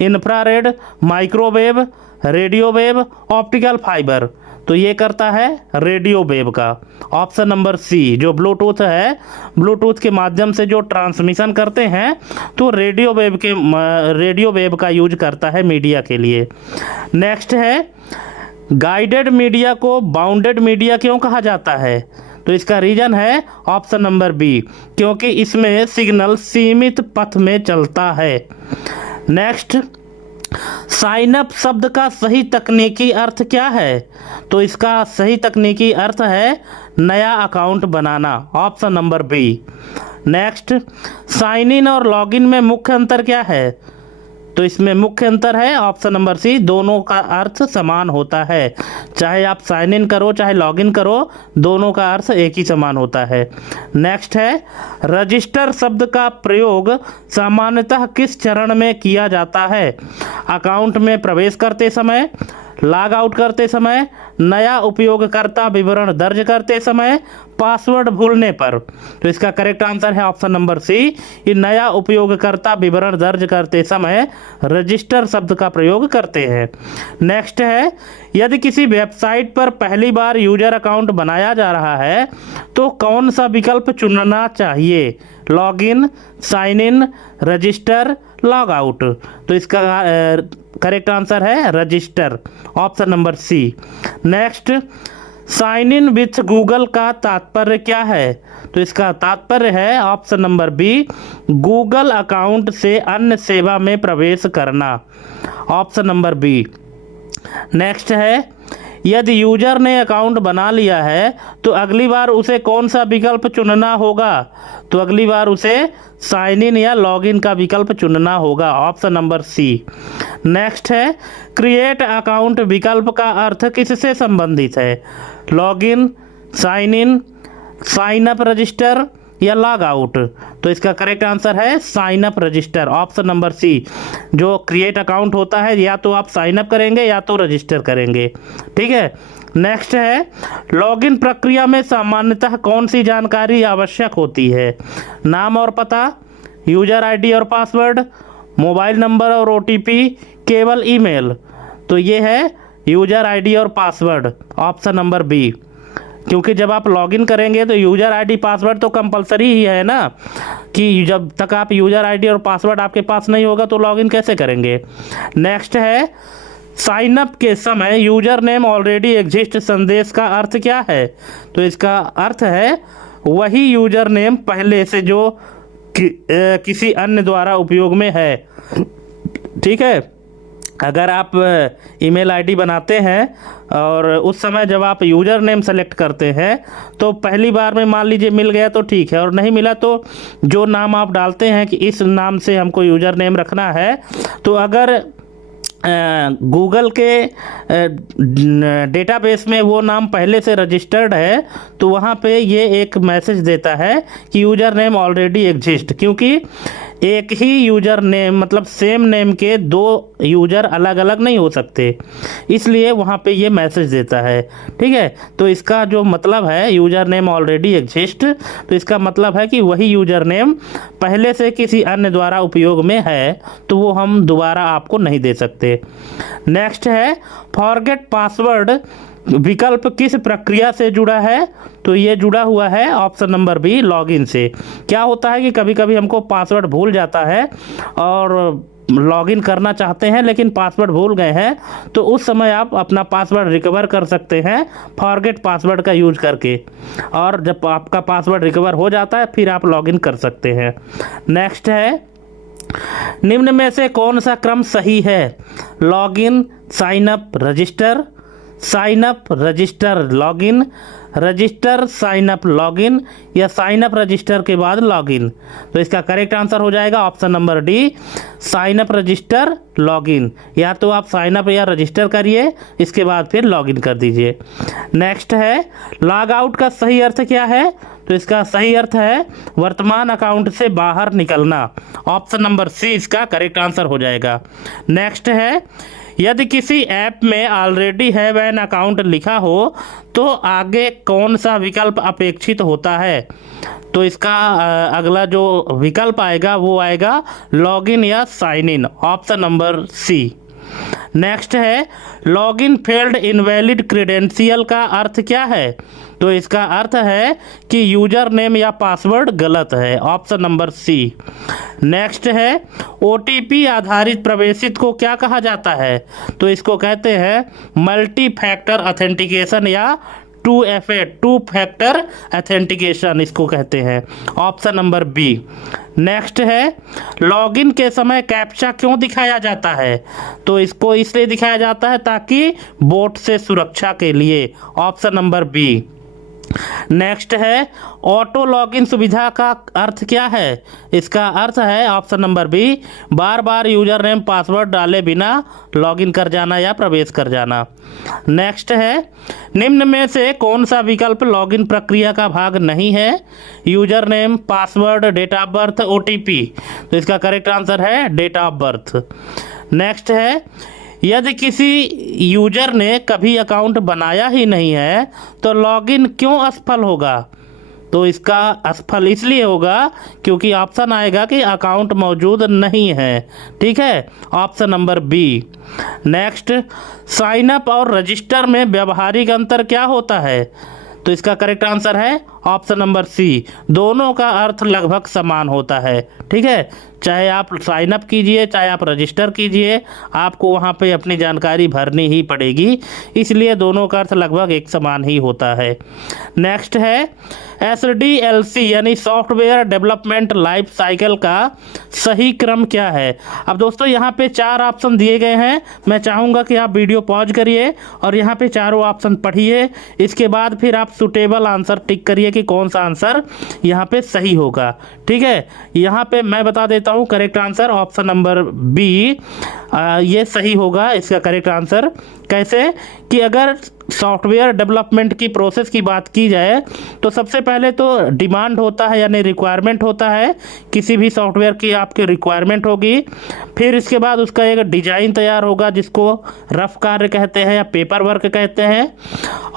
Infrared, microwave, radio wave, optical fibre. तो ये करता है रेडियो वेव का, ऑप्शन नंबर सी। जो ब्लूटूथ है, ब्लूटूथ के माध्यम से जो ट्रांसमिशन करते हैं तो रेडियो वेव का यूज करता है मीडिया के लिए। नेक्स्ट है, गाइडेड मीडिया को बाउंडेड मीडिया क्यों कहा जाता है? तो इसका रीजन है ऑप्शन नंबर बी, क्योंकि इसमें सिग्नल सीमित पथ में चलता है। नेक्स्ट, साइन अप शब्द का सही तकनीकी अर्थ क्या है? तो इसका सही तकनीकी अर्थ है नया अकाउंट बनाना, option number B. Next, sign in और लॉग इन में मुख्य अंतर क्या है? तो इसमें मुख्य अंतर है ऑप्शन नंबर सी, दोनों का अर्थ समान होता है। चाहे आप साइन इन करो चाहे लॉग इन करो, दोनों का अर्थ एक ही समान होता है। नेक्स्ट है, रजिस्टर शब्द का प्रयोग सामान्यतः किस चरण में किया जाता है? अकाउंट में प्रवेश करते समय, लॉग आउट करते समय, नया उपयोगकर्ता विवरण दर्ज करते समय, पासवर्ड भूलने पर। तो इसका करेक्ट आंसर है ऑप्शन नंबर सी, कि नया उपयोगकर्ता विवरण दर्ज करते समय रजिस्टर शब्द का प्रयोग करते हैं। नेक्स्ट है, यदि किसी वेबसाइट पर पहली बार यूजर अकाउंट बनाया जा रहा है तो कौन सा विकल्प चुनना चाहिए? Login, sign in, register, log out. तो इसका करेक्ट आंसर है register, option number C. Next, sign in with Google का तात्पर्य क्या है? तो इसका तात्पर्य है option number B, Google account से अन्य सेवा में प्रवेश करना, ऑप्शन नंबर बी। नेक्स्ट है, यदि यूजर ने अकाउंट बना लिया है तो अगली बार उसे कौन सा विकल्प चुनना होगा? तो अगली बार उसे साइन इन या लॉग इन का विकल्प चुनना होगा, ऑप्शन नंबर सी। नेक्स्ट है, क्रिएट अकाउंट विकल्प का अर्थ किससे संबंधित है? Log in, sign in, sign up register या लॉग आउट? तो इसका करेक्ट आंसर है sign up register, option number C. जो क्रिएट अकाउंट होता है या तो आप साइन अप करेंगे या तो रजिस्टर करेंगे, ठीक है। नेक्स्ट है, लॉगिन प्रक्रिया में सामान्यतः कौन सी जानकारी आवश्यक होती है? नाम और पता, यूजर आईडी और पासवर्ड, मोबाइल नंबर और ओटीपी, केवल ईमेल? तो ये है यूजर आईडी और पासवर्ड, ऑप्शन नंबर बी। क्योंकि जब आप लॉगिन करेंगे तो यूज़र आईडी पासवर्ड तो कंपलसरी ही है ना, कि जब तक आप यूज़र आईडी और पासवर्ड आपके पास नहीं होगा तो लॉगिन कैसे करेंगे। नेक्स्ट है, साइन अप के समय यूजर नेम ऑलरेडी एग्जिस्ट संदेश का अर्थ क्या है? तो इसका अर्थ है वही यूजर नेम पहले से जो किसी अन्य द्वारा उपयोग में है, ठीक है। अगर आप ईमेल आईडी बनाते हैं और उस समय जब आप यूज़र नेम सेलेक्ट करते हैं तो पहली बार में मान लीजिए मिल गया तो ठीक है, और नहीं मिला तो जो नाम आप डालते हैं कि इस नाम से हमको यूज़र नेम रखना है, तो अगर गूगल के डेटाबेस में वो नाम पहले से रजिस्टर्ड है तो वहाँ पे ये एक मैसेज देता है कि यूज़र नेम ऑलरेडी एग्जिस्ट, क्योंकि एक ही यूज़र नेम मतलब सेम नेम के दो यूज़र अलग अलग नहीं हो सकते, इसलिए वहाँ पे ये मैसेज देता है, ठीक है। तो इसका जो मतलब है यूज़र नेम ऑलरेडी एग्जिस्ट, तो इसका मतलब है कि वही यूज़र नेम पहले से किसी अन्य द्वारा उपयोग में है, तो वो हम दोबारा आपको नहीं दे सकते। नेक्स्ट है, फॉरगेट पासवर्ड विकल्प किस प्रक्रिया से जुड़ा है? तो ये जुड़ा हुआ है ऑप्शन नंबर बी, लॉगिन से। क्या होता है कि कभी कभी हमको पासवर्ड भूल जाता है और लॉगिन करना चाहते हैं लेकिन पासवर्ड भूल गए हैं, तो उस समय आप अपना पासवर्ड रिकवर कर सकते हैं फॉरगेट पासवर्ड का यूज करके, और जब आपका पासवर्ड रिकवर हो जाता है फिर आप लॉगिन कर सकते हैं। नेक्स्ट है, निम्न में से कौन सा क्रम सही है? Login, sign up, register, sign up register login, register sign up login, या साइन अप रजिस्टर के बाद लॉगिन? तो इसका करेक्ट आंसर हो जाएगा option number D, sign up register login. या तो आप साइन अप या रजिस्टर करिए, इसके बाद फिर लॉगिन कर दीजिए। नेक्स्ट है, लॉग आउट का सही अर्थ क्या है? तो इसका सही अर्थ है वर्तमान अकाउंट से बाहर निकलना, ऑप्शन नंबर सी इसका करेक्ट आंसर हो जाएगा। नेक्स्ट है, यदि किसी ऐप में ऑलरेडी हैव एन अकाउंट लिखा हो तो आगे कौन सा विकल्प अपेक्षित होता है? तो इसका अगला जो विकल्प आएगा वो आएगा लॉगिन या sign in, option number C. Next है, लॉगिन फेल्ड इनवैलिड क्रेडेंशियल का अर्थ क्या है? तो इसका अर्थ है कि यूजर नेम या पासवर्ड गलत है, ऑप्शन नंबर सी। नेक्स्ट है, ओटीपी आधारित प्रवेशित को क्या कहा जाता है? तो इसको कहते हैं मल्टी फैक्टर ऑथेंटिकेशन या 2FA, टू फैक्टर ऑथेंटिकेशन इसको कहते हैं, ऑप्शन नंबर बी। नेक्स्ट है, लॉगिन के समय कैप्चा क्यों दिखाया जाता है? तो इसको इसलिए दिखाया जाता है ताकि बोट से सुरक्षा के लिए, ऑप्शन नंबर बी। नेक्स्ट है, ऑटो लॉगिन सुविधा का अर्थ क्या है? इसका अर्थ है ऑप्शन नंबर बी, बार बार यूजर नेम पासवर्ड डाले बिना लॉगिन कर जाना या प्रवेश कर जाना। नेक्स्ट है, निम्न में से कौन सा विकल्प लॉगिन प्रक्रिया का भाग नहीं है? User name, password, date of birth, OTP? तो इसका करेक्ट आंसर है डेट ऑफ बर्थ। नेक्स्ट है, यदि किसी यूजर ने कभी अकाउंट बनाया ही नहीं है तो लॉगिन क्यों असफल होगा? तो इसका असफल इसलिए होगा क्योंकि ऑप्शन आएगा कि अकाउंट मौजूद नहीं है, ठीक है, option number B. Next, sign up और रजिस्टर में व्यावहारिक अंतर क्या होता है? तो इसका करेक्ट आंसर है ऑप्शन नंबर सी। दोनों का अर्थ लगभग समान होता है, ठीक है। चाहे आप साइन अप कीजिए, चाहे आप रजिस्टर कीजिए, आपको वहाँ पे अपनी जानकारी भरनी ही पड़ेगी, इसलिए दोनों का अर्थ लगभग एक समान ही होता है। नेक्स्ट है SDLC यानी सॉफ्टवेयर डेवलपमेंट लाइफ साइकिल का सही क्रम क्या है। अब दोस्तों यहाँ पे 4 ऑप्शन दिए गए हैं, मैं चाहूँगा कि आप वीडियो पॉज करिए और यहाँ पे चारों ऑप्शन पढ़िए, इसके बाद फिर आप सुटेबल आंसर टिक करिए कि कौन सा आंसर यहाँ पे सही होगा, ठीक है। यहाँ पे मैं बता देता हूँ correct answer option number B ये सही होगा। इसका करेक्ट आंसर कैसे कि अगर सॉफ्टवेयर डेवलपमेंट की प्रोसेस की बात की जाए तो सबसे पहले तो डिमांड होता है यानी रिक्वायरमेंट होता है, किसी भी सॉफ्टवेयर की आपकी रिक्वायरमेंट होगी, फिर इसके बाद उसका एक डिज़ाइन तैयार होगा जिसको रफ कार्य कहते हैं या पेपर वर्क कहते हैं,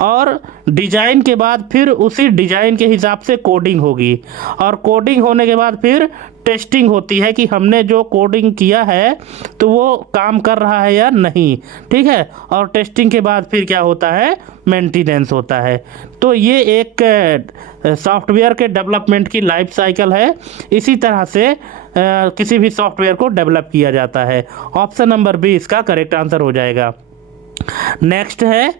और डिज़ाइन के बाद फिर उसी डिज़ाइन के हिसाब से कोडिंग होगी, और कोडिंग होने के बाद फिर टेस्टिंग होती है कि हमने जो कोडिंग किया है तो वो काम कर रहा है या नहीं, ठीक है। और टेस्टिंग के बाद फिर क्या होता है, मेंटेनेंस होता है। तो ये एक सॉफ्टवेयर के डेवलपमेंट की लाइफ साइकिल है, इसी तरह से किसी भी सॉफ्टवेयर को डेवलप किया जाता है। ऑप्शन नंबर बी इसका करेक्ट आंसर हो जाएगा। नेक्स्ट है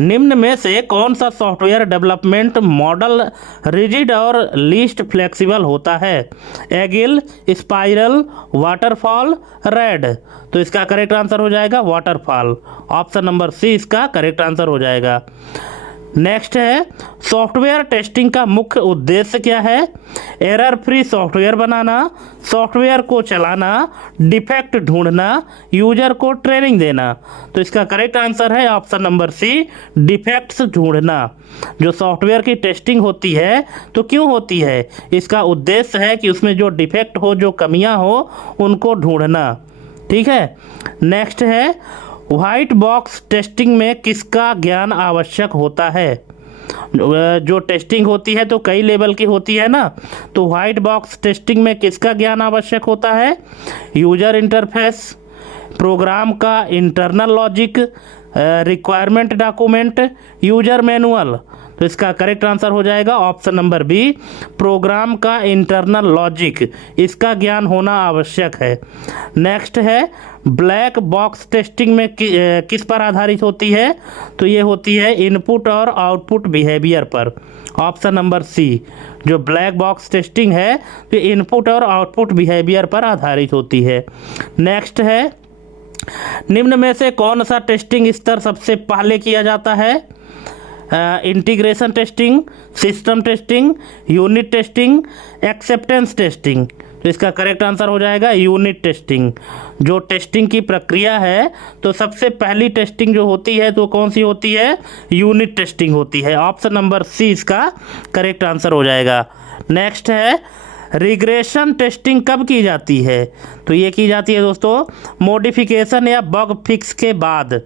निम्न में से कौन सा सॉफ्टवेयर डेवलपमेंट मॉडल रिजिड और लीस्ट फ्लेक्सिबल होता है। Agile, spiral, waterfall, red. तो इसका करेक्ट आंसर हो जाएगा वाटरफॉल। ऑप्शन नंबर सी इसका करेक्ट आंसर हो जाएगा। नेक्स्ट है सॉफ्टवेयर टेस्टिंग का मुख्य उद्देश्य क्या है। एरर फ्री सॉफ्टवेयर बनाना, सॉफ्टवेयर को चलाना, डिफेक्ट ढूंढना, यूजर को ट्रेनिंग देना। तो इसका करेक्ट आंसर है ऑप्शन नंबर सी, डिफेक्ट्स ढूंढना। जो सॉफ्टवेयर की टेस्टिंग होती है तो क्यों होती है, इसका उद्देश्य है कि उसमें जो डिफेक्ट हो, जो कमियां हो, उनको ढूंढना, ठीक है। नेक्स्ट है व्हाइट बॉक्स टेस्टिंग में किसका ज्ञान आवश्यक होता है। जो टेस्टिंग होती है तो कई लेवल की होती है ना, तो व्हाइट बॉक्स टेस्टिंग में किसका ज्ञान आवश्यक होता है। यूजर इंटरफेस, प्रोग्राम का internal logic, requirement document, user manual. तो इसका करेक्ट आंसर हो जाएगा ऑप्शन नंबर बी, प्रोग्राम का इंटरनल लॉजिक, इसका ज्ञान होना आवश्यक है। नेक्स्ट है ब्लैक बॉक्स टेस्टिंग में किस पर आधारित होती है। तो ये होती है इनपुट और आउटपुट बिहेवियर पर। ऑप्शन नंबर सी, जो ब्लैक बॉक्स टेस्टिंग है तो इनपुट और आउटपुट बिहेवियर पर आधारित होती है। नेक्स्ट है निम्न में से कौन सा टेस्टिंग स्तर सबसे पहले किया जाता है। Integration testing, system testing, unit testing, acceptance testing. तो इसका करेक्ट आंसर हो जाएगा यूनिट टेस्टिंग। जो टेस्टिंग की प्रक्रिया है तो सबसे पहली टेस्टिंग जो होती है तो कौन सी होती है, यूनिट टेस्टिंग होती है। ऑप्शन नंबर सी इसका करेक्ट आंसर हो जाएगा। नेक्स्ट है रिग्रेशन टेस्टिंग कब की जाती है। तो ये की जाती है दोस्तों मॉडिफिकेशन या बग फिक्स के बाद।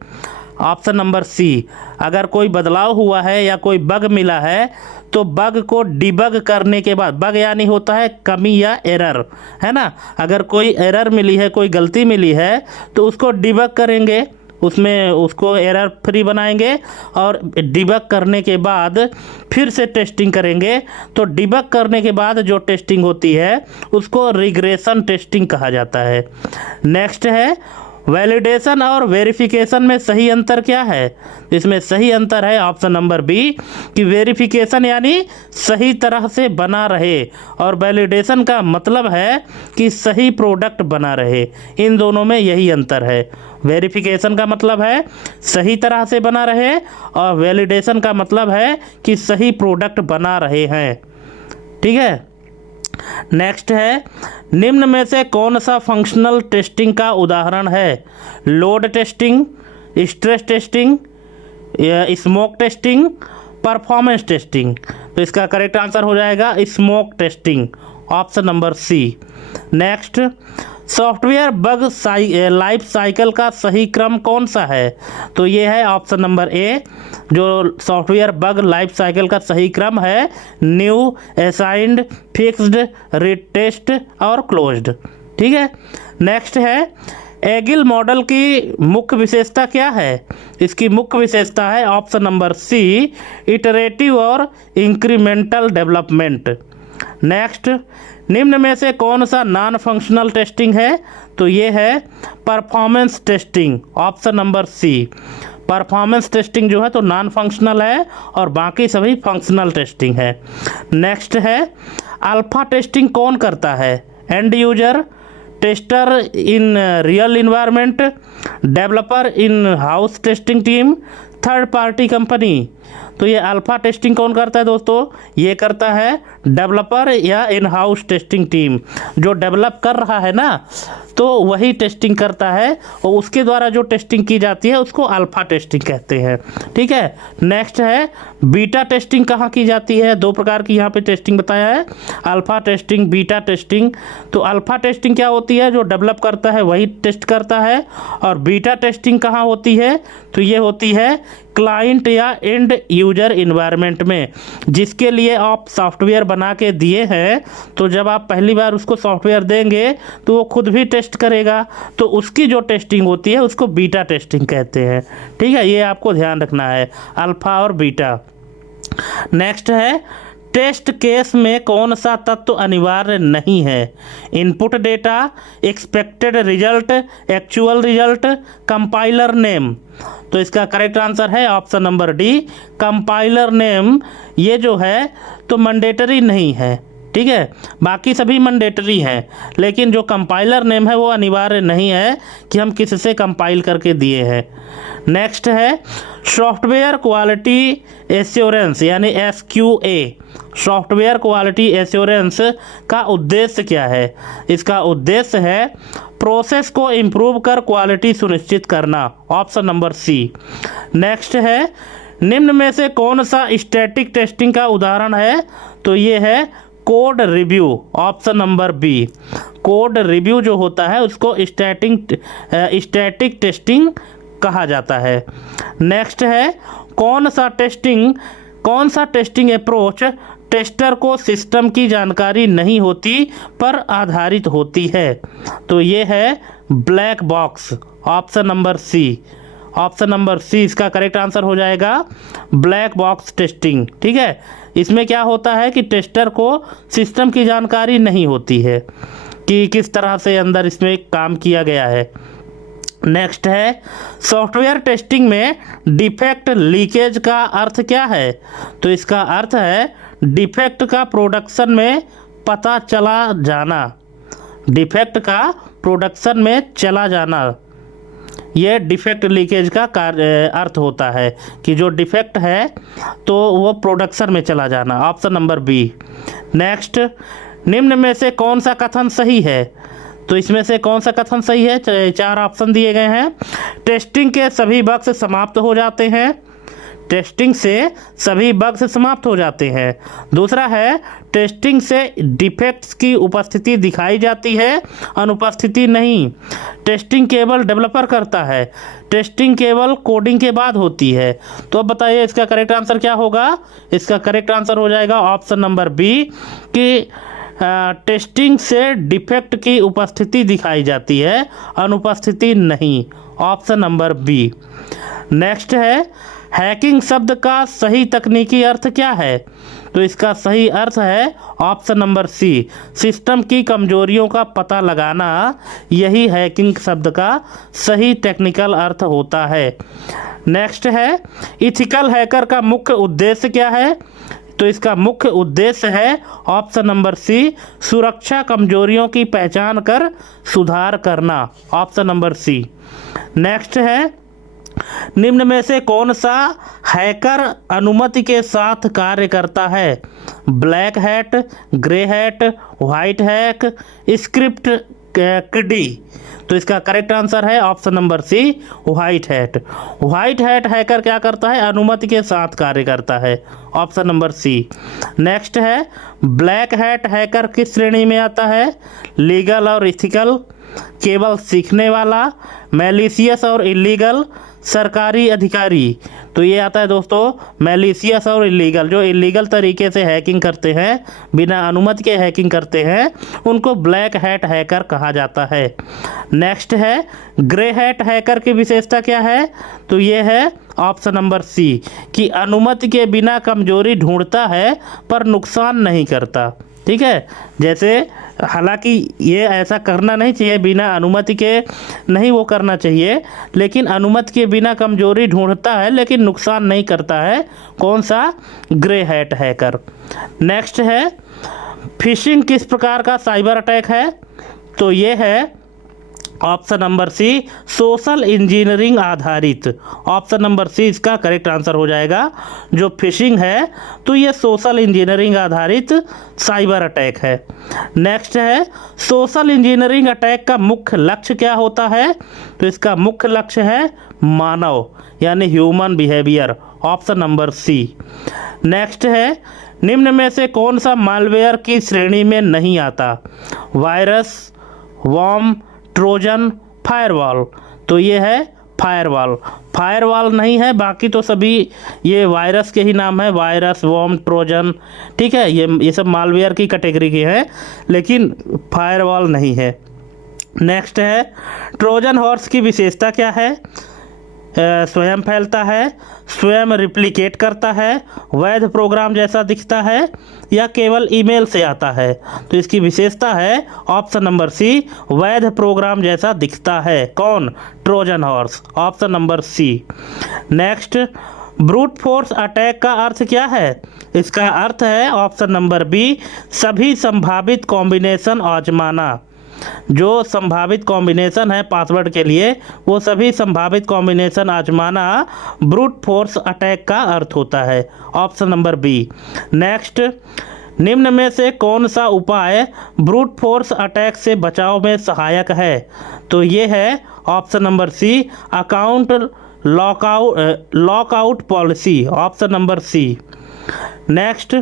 ऑप्शन नंबर सी, अगर कोई बदलाव हुआ है या कोई बग मिला है तो बग को डिबग करने के बाद, बग यानी होता है कमी या एरर, है ना। अगर कोई एरर मिली है, कोई गलती मिली है तो उसको डिबग करेंगे, उसमें उसको एरर फ्री बनाएंगे और डिबग करने के बाद फिर से टेस्टिंग करेंगे। तो डिबग करने के बाद जो टेस्टिंग होती है उसको रिग्रेशन टेस्टिंग कहा जाता है। नेक्स्ट है वैलिडेशन और वेरिफिकेशन में सही अंतर क्या है। इसमें सही अंतर है ऑप्शन नंबर बी कि वेरिफिकेशन यानी सही तरह से बना रहे और वैलिडेशन का मतलब है कि सही प्रोडक्ट बना रहे। इन दोनों में यही अंतर है। वेरिफिकेशन का मतलब है सही तरह से बना रहे और वैलिडेशन का मतलब है कि सही प्रोडक्ट बना रहे हैं, ठीक है। नेक्स्ट है निम्न में से कौन सा फंक्शनल टेस्टिंग का उदाहरण है। Load testing, stress testing, smoke testing, performance testing. तो इसका करेक्ट आंसर हो जाएगा smoke testing. Option number C. Next software bug life cycle का सही क्रम कौन सा है। तो ये है ऑप्शन नंबर ए, जो सॉफ्टवेयर बग लाइफ साइकिल का सही क्रम है न्यू, असाइंड, फिक्स्ड, रीटेस्ट और क्लोज्ड, ठीक है। नेक्स्ट है एगिल मॉडल की मुख्य विशेषता क्या है। इसकी मुख्य विशेषता है ऑप्शन नंबर सी, इटरेटिव और इंक्रीमेंटल डेवलपमेंट। नेक्स्ट, निम्न में से कौन सा नॉन फंक्शनल टेस्टिंग है? तो ये है performance testing, option number C. Performance testing जो है तो नॉन फंक्शनल है और बाकी सभी फंक्शनल टेस्टिंग है। नेक्स्ट है, अल्फा टेस्टिंग कौन करता है? End user, tester in real environment, developer in house testing team, third party company. तो ये अल्फा टेस्टिंग कौन करता है दोस्तों? ये करता है डेवलपर या इन हाउस टेस्टिंग टीम। जो डेवलप कर रहा है ना, तो वही टेस्टिंग करता है और उसके द्वारा जो टेस्टिंग की जाती है उसको अल्फा टेस्टिंग कहते हैं। ठीक है। नेक्स्ट है, बीटा टेस्टिंग कहाँ की जाती है? दो प्रकार की यहाँ पे टेस्टिंग बताया है, अल्फा टेस्टिंग, बीटा टेस्टिंग। तो अल्फा टेस्टिंग क्या होती है? जो डेवलप करता है वही टेस्ट करता है। और बीटा टेस्टिंग कहाँ होती है? तो ये होती है क्लाइंट या एंड यूजर इन्वायरमेंट में, जिसके लिए आप सॉफ्टवेयर बना के दिए हैं। तो जब आप पहली बार उसको सॉफ्टवेयर देंगे तो वो खुद भी टेस्ट करेगा, तो उसकी जो टेस्टिंग होती है उसको बीटा टेस्टिंग कहते हैं। ठीक है, ये आपको ध्यान रखना है, अल्फा और बीटा। नेक्स्ट है, टेस्ट केस में कौन सा तत्व अनिवार्य नहीं है? Input data, expected result, actual result, compiler name. तो इसका करेक्ट आंसर है option number D, compiler name. ये जो है तो मैंडेटरी नहीं है। ठीक है, बाकी सभी मैंडेटरी हैं, लेकिन जो कंपाइलर नेम है वो अनिवार्य नहीं है कि हम किससे कंपाइल करके दिए हैं। नेक्स्ट है, सॉफ्टवेयर क्वालिटी एश्योरेंस यानी SQA, सॉफ्टवेयर क्वालिटी एश्योरेंस का उद्देश्य क्या है? इसका उद्देश्य है प्रोसेस को इम्प्रूव कर क्वालिटी सुनिश्चित करना, ऑप्शन नंबर सी। नेक्स्ट है, निम्न में से कौन सा स्टैटिक टेस्टिंग का उदाहरण है? तो ये है code review, option number B. Code review जो होता है उसको स्टैटिक टेस्टिंग कहा जाता है। नेक्स्ट है, कौन सा टेस्टिंग अप्रोच टेस्टर को सिस्टम की जानकारी नहीं होती पर आधारित होती है? तो ये है black box, option number C. Option number C इसका करेक्ट आंसर हो जाएगा, ब्लैक बॉक्स टेस्टिंग। ठीक है, इसमें क्या होता है कि टेस्टर को सिस्टम की जानकारी नहीं होती है कि किस तरह से अंदर इसमें काम किया गया है। नेक्स्ट है, सॉफ्टवेयर टेस्टिंग में डिफेक्ट लीकेज का अर्थ क्या है? तो इसका अर्थ है डिफेक्ट का प्रोडक्शन में पता चला जाना, डिफेक्ट का प्रोडक्शन में चला जाना। ये डिफेक्ट लीकेज का अर्थ होता है कि जो डिफेक्ट है तो वो प्रोडक्शन में चला जाना, ऑप्शन नंबर बी। नेक्स्ट, निम्न में से कौन सा कथन सही है? तो इसमें से कौन सा कथन सही है? चार ऑप्शन दिए गए हैं। टेस्टिंग के सभी बग्स समाप्त हो जाते हैं, टेस्टिंग से सभी बग्स समाप्त हो जाते हैं। दूसरा है, टेस्टिंग से डिफेक्ट्स की उपस्थिति दिखाई जाती है, अनुपस्थिति नहीं। टेस्टिंग केवल डेवलपर करता है, टेस्टिंग केवल कोडिंग के बाद होती है। तो अब बताइए इसका करेक्ट आंसर क्या होगा? इसका करेक्ट आंसर हो जाएगा ऑप्शन नंबर बी कि टेस्टिंग से डिफेक्ट की उपस्थिति दिखाई जाती है, अनुपस्थिति नहीं, ऑप्शन नंबर बी। नेक्स्ट है, हैकिंग शब्द का सही तकनीकी अर्थ क्या है? तो इसका सही अर्थ है ऑप्शन नंबर सी, सिस्टम की कमजोरियों का पता लगाना। यही हैकिंग शब्द का सही टेक्निकल अर्थ होता है। नेक्स्ट है, इथिकल हैकर का मुख्य उद्देश्य क्या है? तो इसका मुख्य उद्देश्य है ऑप्शन नंबर सी, सुरक्षा कमजोरियों की पहचान कर सुधार करना, ऑप्शन नंबर सी। नेक्स्ट है, निम्न में से कौन सा हैकर अनुमति के साथ कार्य करता है? Black hat, grey hat, white hack, script kiddie. तो इसका करेक्ट आंसर है option number C, white hat. White hat hacker क्या करता है? अनुमति के साथ कार्य करता है, ऑप्शन नंबर सी। नेक्स्ट है, ब्लैक हैट हैकर किस श्रेणी में आता है? लीगल और इथिकल, केवल सीखने वाला, मैलिशियस और इलीगल, सरकारी अधिकारी, तो ये आता है दोस्तों मैलिशियस और इलीगल। जो इलीगल तरीके से हैकिंग करते हैं, बिना अनुमति के हैकिंग करते हैं, उनको ब्लैक हैट हैकर कहा जाता है। नेक्स्ट है ग्रे हैट हैकर की विशेषता क्या है, तो ये है ऑप्शन नंबर सी कि अनुमति के बिना कमजोरी ढूंढता है पर नुकसान नहीं करता। ठीक है, जैसे हालांकि ये ऐसा करना नहीं चाहिए, बिना अनुमति के नहीं वो करना चाहिए, लेकिन अनुमति के बिना कमजोरी ढूंढता है लेकिन नुकसान नहीं करता है। कौन सा? Grey hat hacker. नेक्स्ट है फिशिंग किस प्रकार का साइबर अटैक है, तो ये है option number C social engineering आधारित। ऑप्शन नंबर सी इसका करेक्ट आंसर हो जाएगा। जो फिशिंग है तो ये सोशल इंजीनियरिंग आधारित साइबर अटैक है। नेक्स्ट है सोशल इंजीनियरिंग अटैक का मुख्य लक्ष्य क्या होता है, तो इसका मुख्य लक्ष्य है मानव यानी human behaviour. Option number C. Next है निम्न में से कौन सा मालवेयर की श्रेणी में नहीं आता, वायरस, वॉर्म, ट्रोजन, फायरवॉल, तो ये है फायरवॉल। फायरवॉल नहीं है, बाकी तो सभी ये वायरस के ही नाम है, वायरस, वॉर्म, ट्रोजन। ठीक है, ये सब मालवेयर की कैटेगरी के हैं, लेकिन फायरवॉल नहीं है। नेक्स्ट है ट्रोजन हॉर्स की विशेषता क्या है, स्वयं फैलता है, स्वयं रिप्लिकेट करता है, वैध प्रोग्राम जैसा दिखता है या केवल ईमेल से आता है, तो इसकी विशेषता है ऑप्शन नंबर सी वैध प्रोग्राम जैसा दिखता है। कौन? Trojan horse. Option number C. Next brute force attack का अर्थ क्या है, इसका अर्थ है ऑप्शन नंबर बी सभी संभावित कॉम्बिनेशन आजमाना। जो संभावित कॉम्बिनेशन है पासवर्ड के लिए, वो सभी संभावित कॉम्बिनेशन आजमाना ब्रूट फोर्स अटैक का अर्थ होता है। Option number B. नेक्स्ट निम्न में से कौन सा उपाय ब्रूट फोर्स अटैक से बचाव में सहायक है, तो ये है option number C account lockout policy. Option number C. Next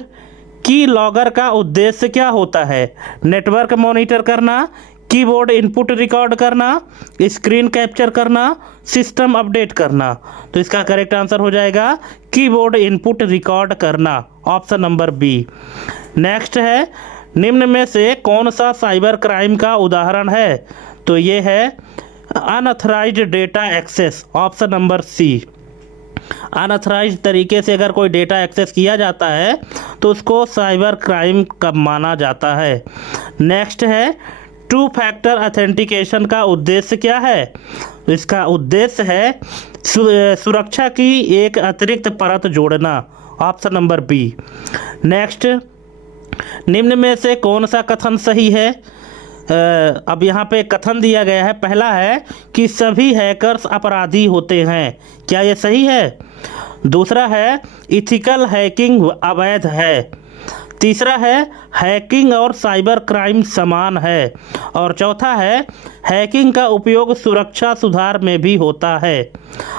key logger का उद्देश्य क्या होता है, नेटवर्क मॉनिटर करना, कीबोर्ड इनपुट रिकॉर्ड करना, स्क्रीन कैप्चर करना, सिस्टम अपडेट करना, तो इसका करेक्ट आंसर हो जाएगा कीबोर्ड इनपुट रिकॉर्ड करना। Option number B. नेक्स्ट है निम्न में से कौन सा साइबर क्राइम का उदाहरण है, तो ये है unauthorised data access. Option number C. Unauthorised तरीके से अगर कोई डेटा एक्सेस किया जाता है तो उसको साइबर क्राइम का माना जाता है। नेक्स्ट है टू फैक्टर ऑथेंटिकेशन का उद्देश्य क्या है, तो इसका उद्देश्य है सुरक्षा की एक अतिरिक्त परत जोड़ना। Option number B. नेक्स्ट निम्न में से कौन सा कथन सही है, अब यहाँ पे कथन दिया गया है। पहला है कि सभी हैकर्स अपराधी होते हैं, क्या ये सही है? दूसरा है इथिकल हैकिंग अवैध है। तीसरा है हैकिंग और साइबर क्राइम समान है। और चौथा है हैकिंग का उपयोग सुरक्षा सुधार में भी होता है।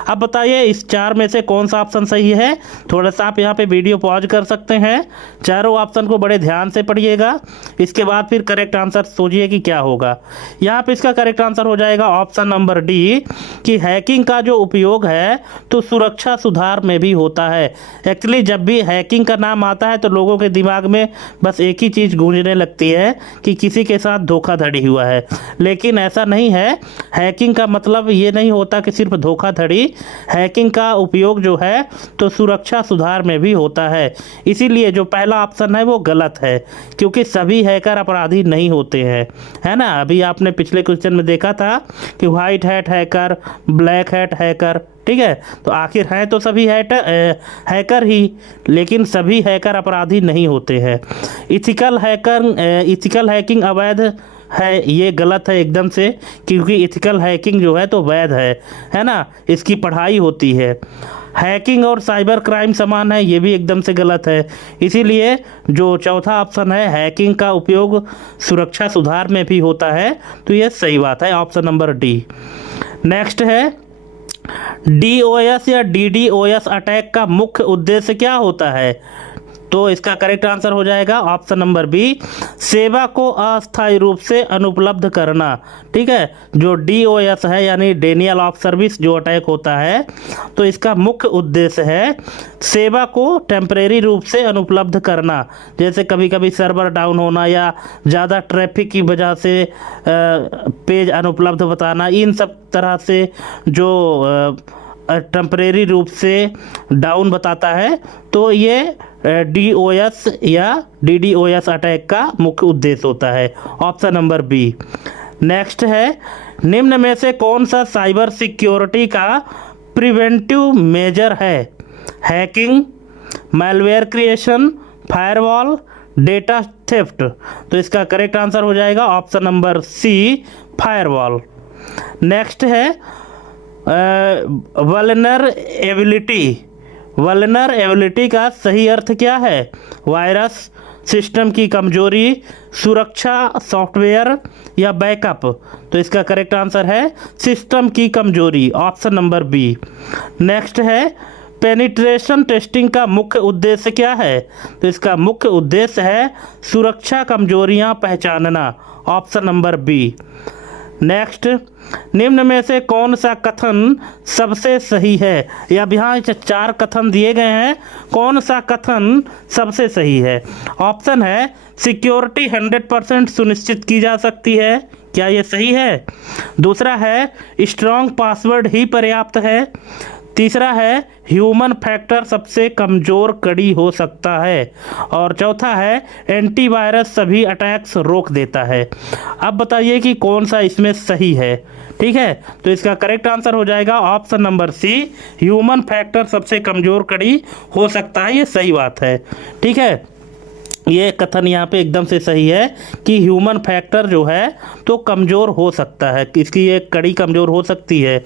अब बताइए इस चार में से कौन सा ऑप्शन सही है। थोड़ा सा आप यहाँ पे वीडियो पॉज कर सकते हैं, चारों ऑप्शन को बड़े ध्यान से पढ़िएगा, इसके बाद फिर करेक्ट आंसर सोचिए कि क्या होगा। यहाँ पे इसका करेक्ट आंसर हो जाएगा ऑप्शन नंबर डी कि हैकिंग का जो उपयोग है तो सुरक्षा सुधार में भी होता है। एक्चुअली जब भी हैकिंग का नाम आता है तो लोगों के दिमाग में बस एक ही चीज़ गूंजने लगती है कि किसी के साथ धोखाधड़ी हुआ है, लेकिन ऐसा नहीं है। हैकिंग का मतलब ये नहीं होता कि सिर्फ धोखाधड़ी, हैकिंग का उपयोग जो है तो सुरक्षा सुधार में भी होता है। इसीलिए जो पहला ऑप्शन है वो गलत है, क्योंकि सभी हैकर अपराधी नहीं होते हैं, है ना। अभी आपने पिछले क्वेश्चन में देखा था कि white hat hacker, black hat hacker, ठीक है, तो आखिर हैं तो सभी हैकर ही, लेकिन सभी हैकर अपराधी नहीं होते हैं। इथिकल हैकिंग अवैध है, ये गलत है एकदम से, क्योंकि इथिकल हैकिंग जो है तो वैध है ना, इसकी पढ़ाई होती है। हैकिंग और साइबर क्राइम समान है, ये भी एकदम से गलत है। इसीलिए जो चौथा ऑप्शन है हैकिंग का उपयोग सुरक्षा सुधार में भी होता है, तो ये सही बात है, ऑप्शन नंबर डी। नेक्स्ट है DOS या DDoS अटैक का मुख्य उद्देश्य क्या होता है, तो इसका करेक्ट आंसर हो जाएगा ऑप्शन नंबर बी, सेवा को अस्थायी रूप से अनुपलब्ध करना। ठीक है, जो DOS है यानी डेनियल ऑफ सर्विस जो अटैक होता है, तो इसका मुख्य उद्देश्य है सेवा को टेम्परेरी रूप से अनुपलब्ध करना। जैसे कभी कभी सर्वर डाउन होना या ज़्यादा ट्रैफिक की वजह से पेज अनुपलब्ध बताना, इन सब तरह से जो टेम्परेरी रूप से डाउन बताता है, तो ये DOS या DDoS अटैक का मुख्य उद्देश्य होता है। Option number B. नेक्स्ट है, निम्न में से कौन सा साइबर सिक्योरिटी का प्रिवेंटिव मेजर है? Hacking, malware creation, firewall, data theft. तो इसका करेक्ट आंसर हो जाएगा option number C, firewall. Next है वल्नरेबिलिटी। वल्नरेबिलिटी का सही अर्थ क्या है? वायरस, सिस्टम की कमजोरी, सुरक्षा सॉफ्टवेयर या बैकअप। तो इसका करेक्ट आंसर है सिस्टम की कमजोरी, ऑप्शन नंबर बी। नेक्स्ट है, पेनिट्रेशन टेस्टिंग का मुख्य उद्देश्य क्या है? तो इसका मुख्य उद्देश्य है सुरक्षा कमजोरियां पहचानना, ऑप्शन नंबर बी। नेक्स्ट, निम्न में से कौन सा कथन सबसे सही है? या यहाँ 4 कथन दिए गए हैं, कौन सा कथन सबसे सही है? ऑप्शन है, सिक्योरिटी 100% सुनिश्चित की जा सकती है। क्या ये सही है? दूसरा है, स्ट्रॉन्ग पासवर्ड ही पर्याप्त है। तीसरा है, ह्यूमन फैक्टर सबसे कमज़ोर कड़ी हो सकता है। और चौथा है, एंटीवायरस सभी अटैक्स रोक देता है। अब बताइए कि कौन सा इसमें सही है। ठीक है, तो इसका करेक्ट आंसर हो जाएगा option number C, human factor सबसे कमज़ोर कड़ी हो सकता है। ये सही बात है। ठीक है, ये कथन यहाँ पे एकदम से सही है कि ह्यूमन फैक्टर जो है तो कमज़ोर हो सकता है, इसकी ये कड़ी कमज़ोर हो सकती है।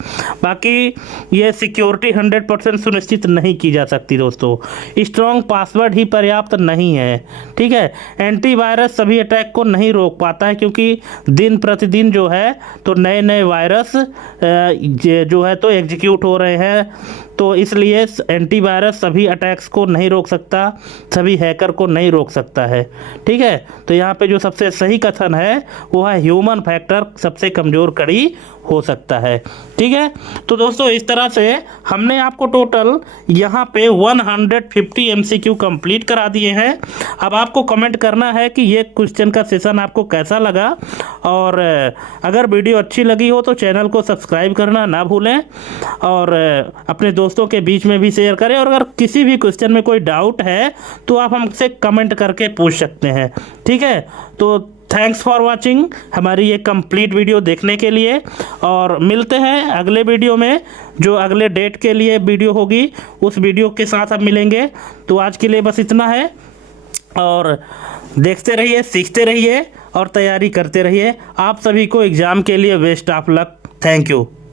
बाकी ये सिक्योरिटी 100% सुनिश्चित नहीं की जा सकती दोस्तों। स्ट्रॉन्ग पासवर्ड ही पर्याप्त नहीं है। ठीक है, एंटीवायरस सभी अटैक को नहीं रोक पाता है, क्योंकि दिन प्रतिदिन जो है तो नए नए वायरस जो है तो एग्जीक्यूट हो रहे हैं, तो इसलिए एंटीवायरस सभी अटैक्स को नहीं रोक सकता, सभी हैकर को नहीं रोक सकता है। ठीक है, तो यहाँ पे जो सबसे सही कथन है वो है ह्यूमन फैक्टर सबसे कमज़ोर कड़ी हो सकता है। ठीक है, तो दोस्तों इस तरह से हमने आपको टोटल यहाँ पे 150 MCQ कंप्लीट करा दिए हैं। अब आपको कमेंट करना है कि ये क्वेश्चन का सेशन आपको कैसा लगा, और अगर वीडियो अच्छी लगी हो तो चैनल को सब्सक्राइब करना ना भूलें, और अपने दोस्तों के बीच में भी शेयर करें। और अगर किसी भी क्वेश्चन में कोई डाउट है तो आप हमसे कमेंट करके पूछ सकते हैं। ठीक है, तो थैंक्स फॉर वाचिंग हमारी ये कंप्लीट वीडियो देखने के लिए, और मिलते हैं अगले वीडियो में। जो अगले डेट के लिए वीडियो होगी उस वीडियो के साथ हम मिलेंगे। तो आज के लिए बस इतना है, और देखते रहिए, सीखते रहिए और तैयारी करते रहिए। आप सभी को एग्ज़ाम के लिए best of luck. Thank you.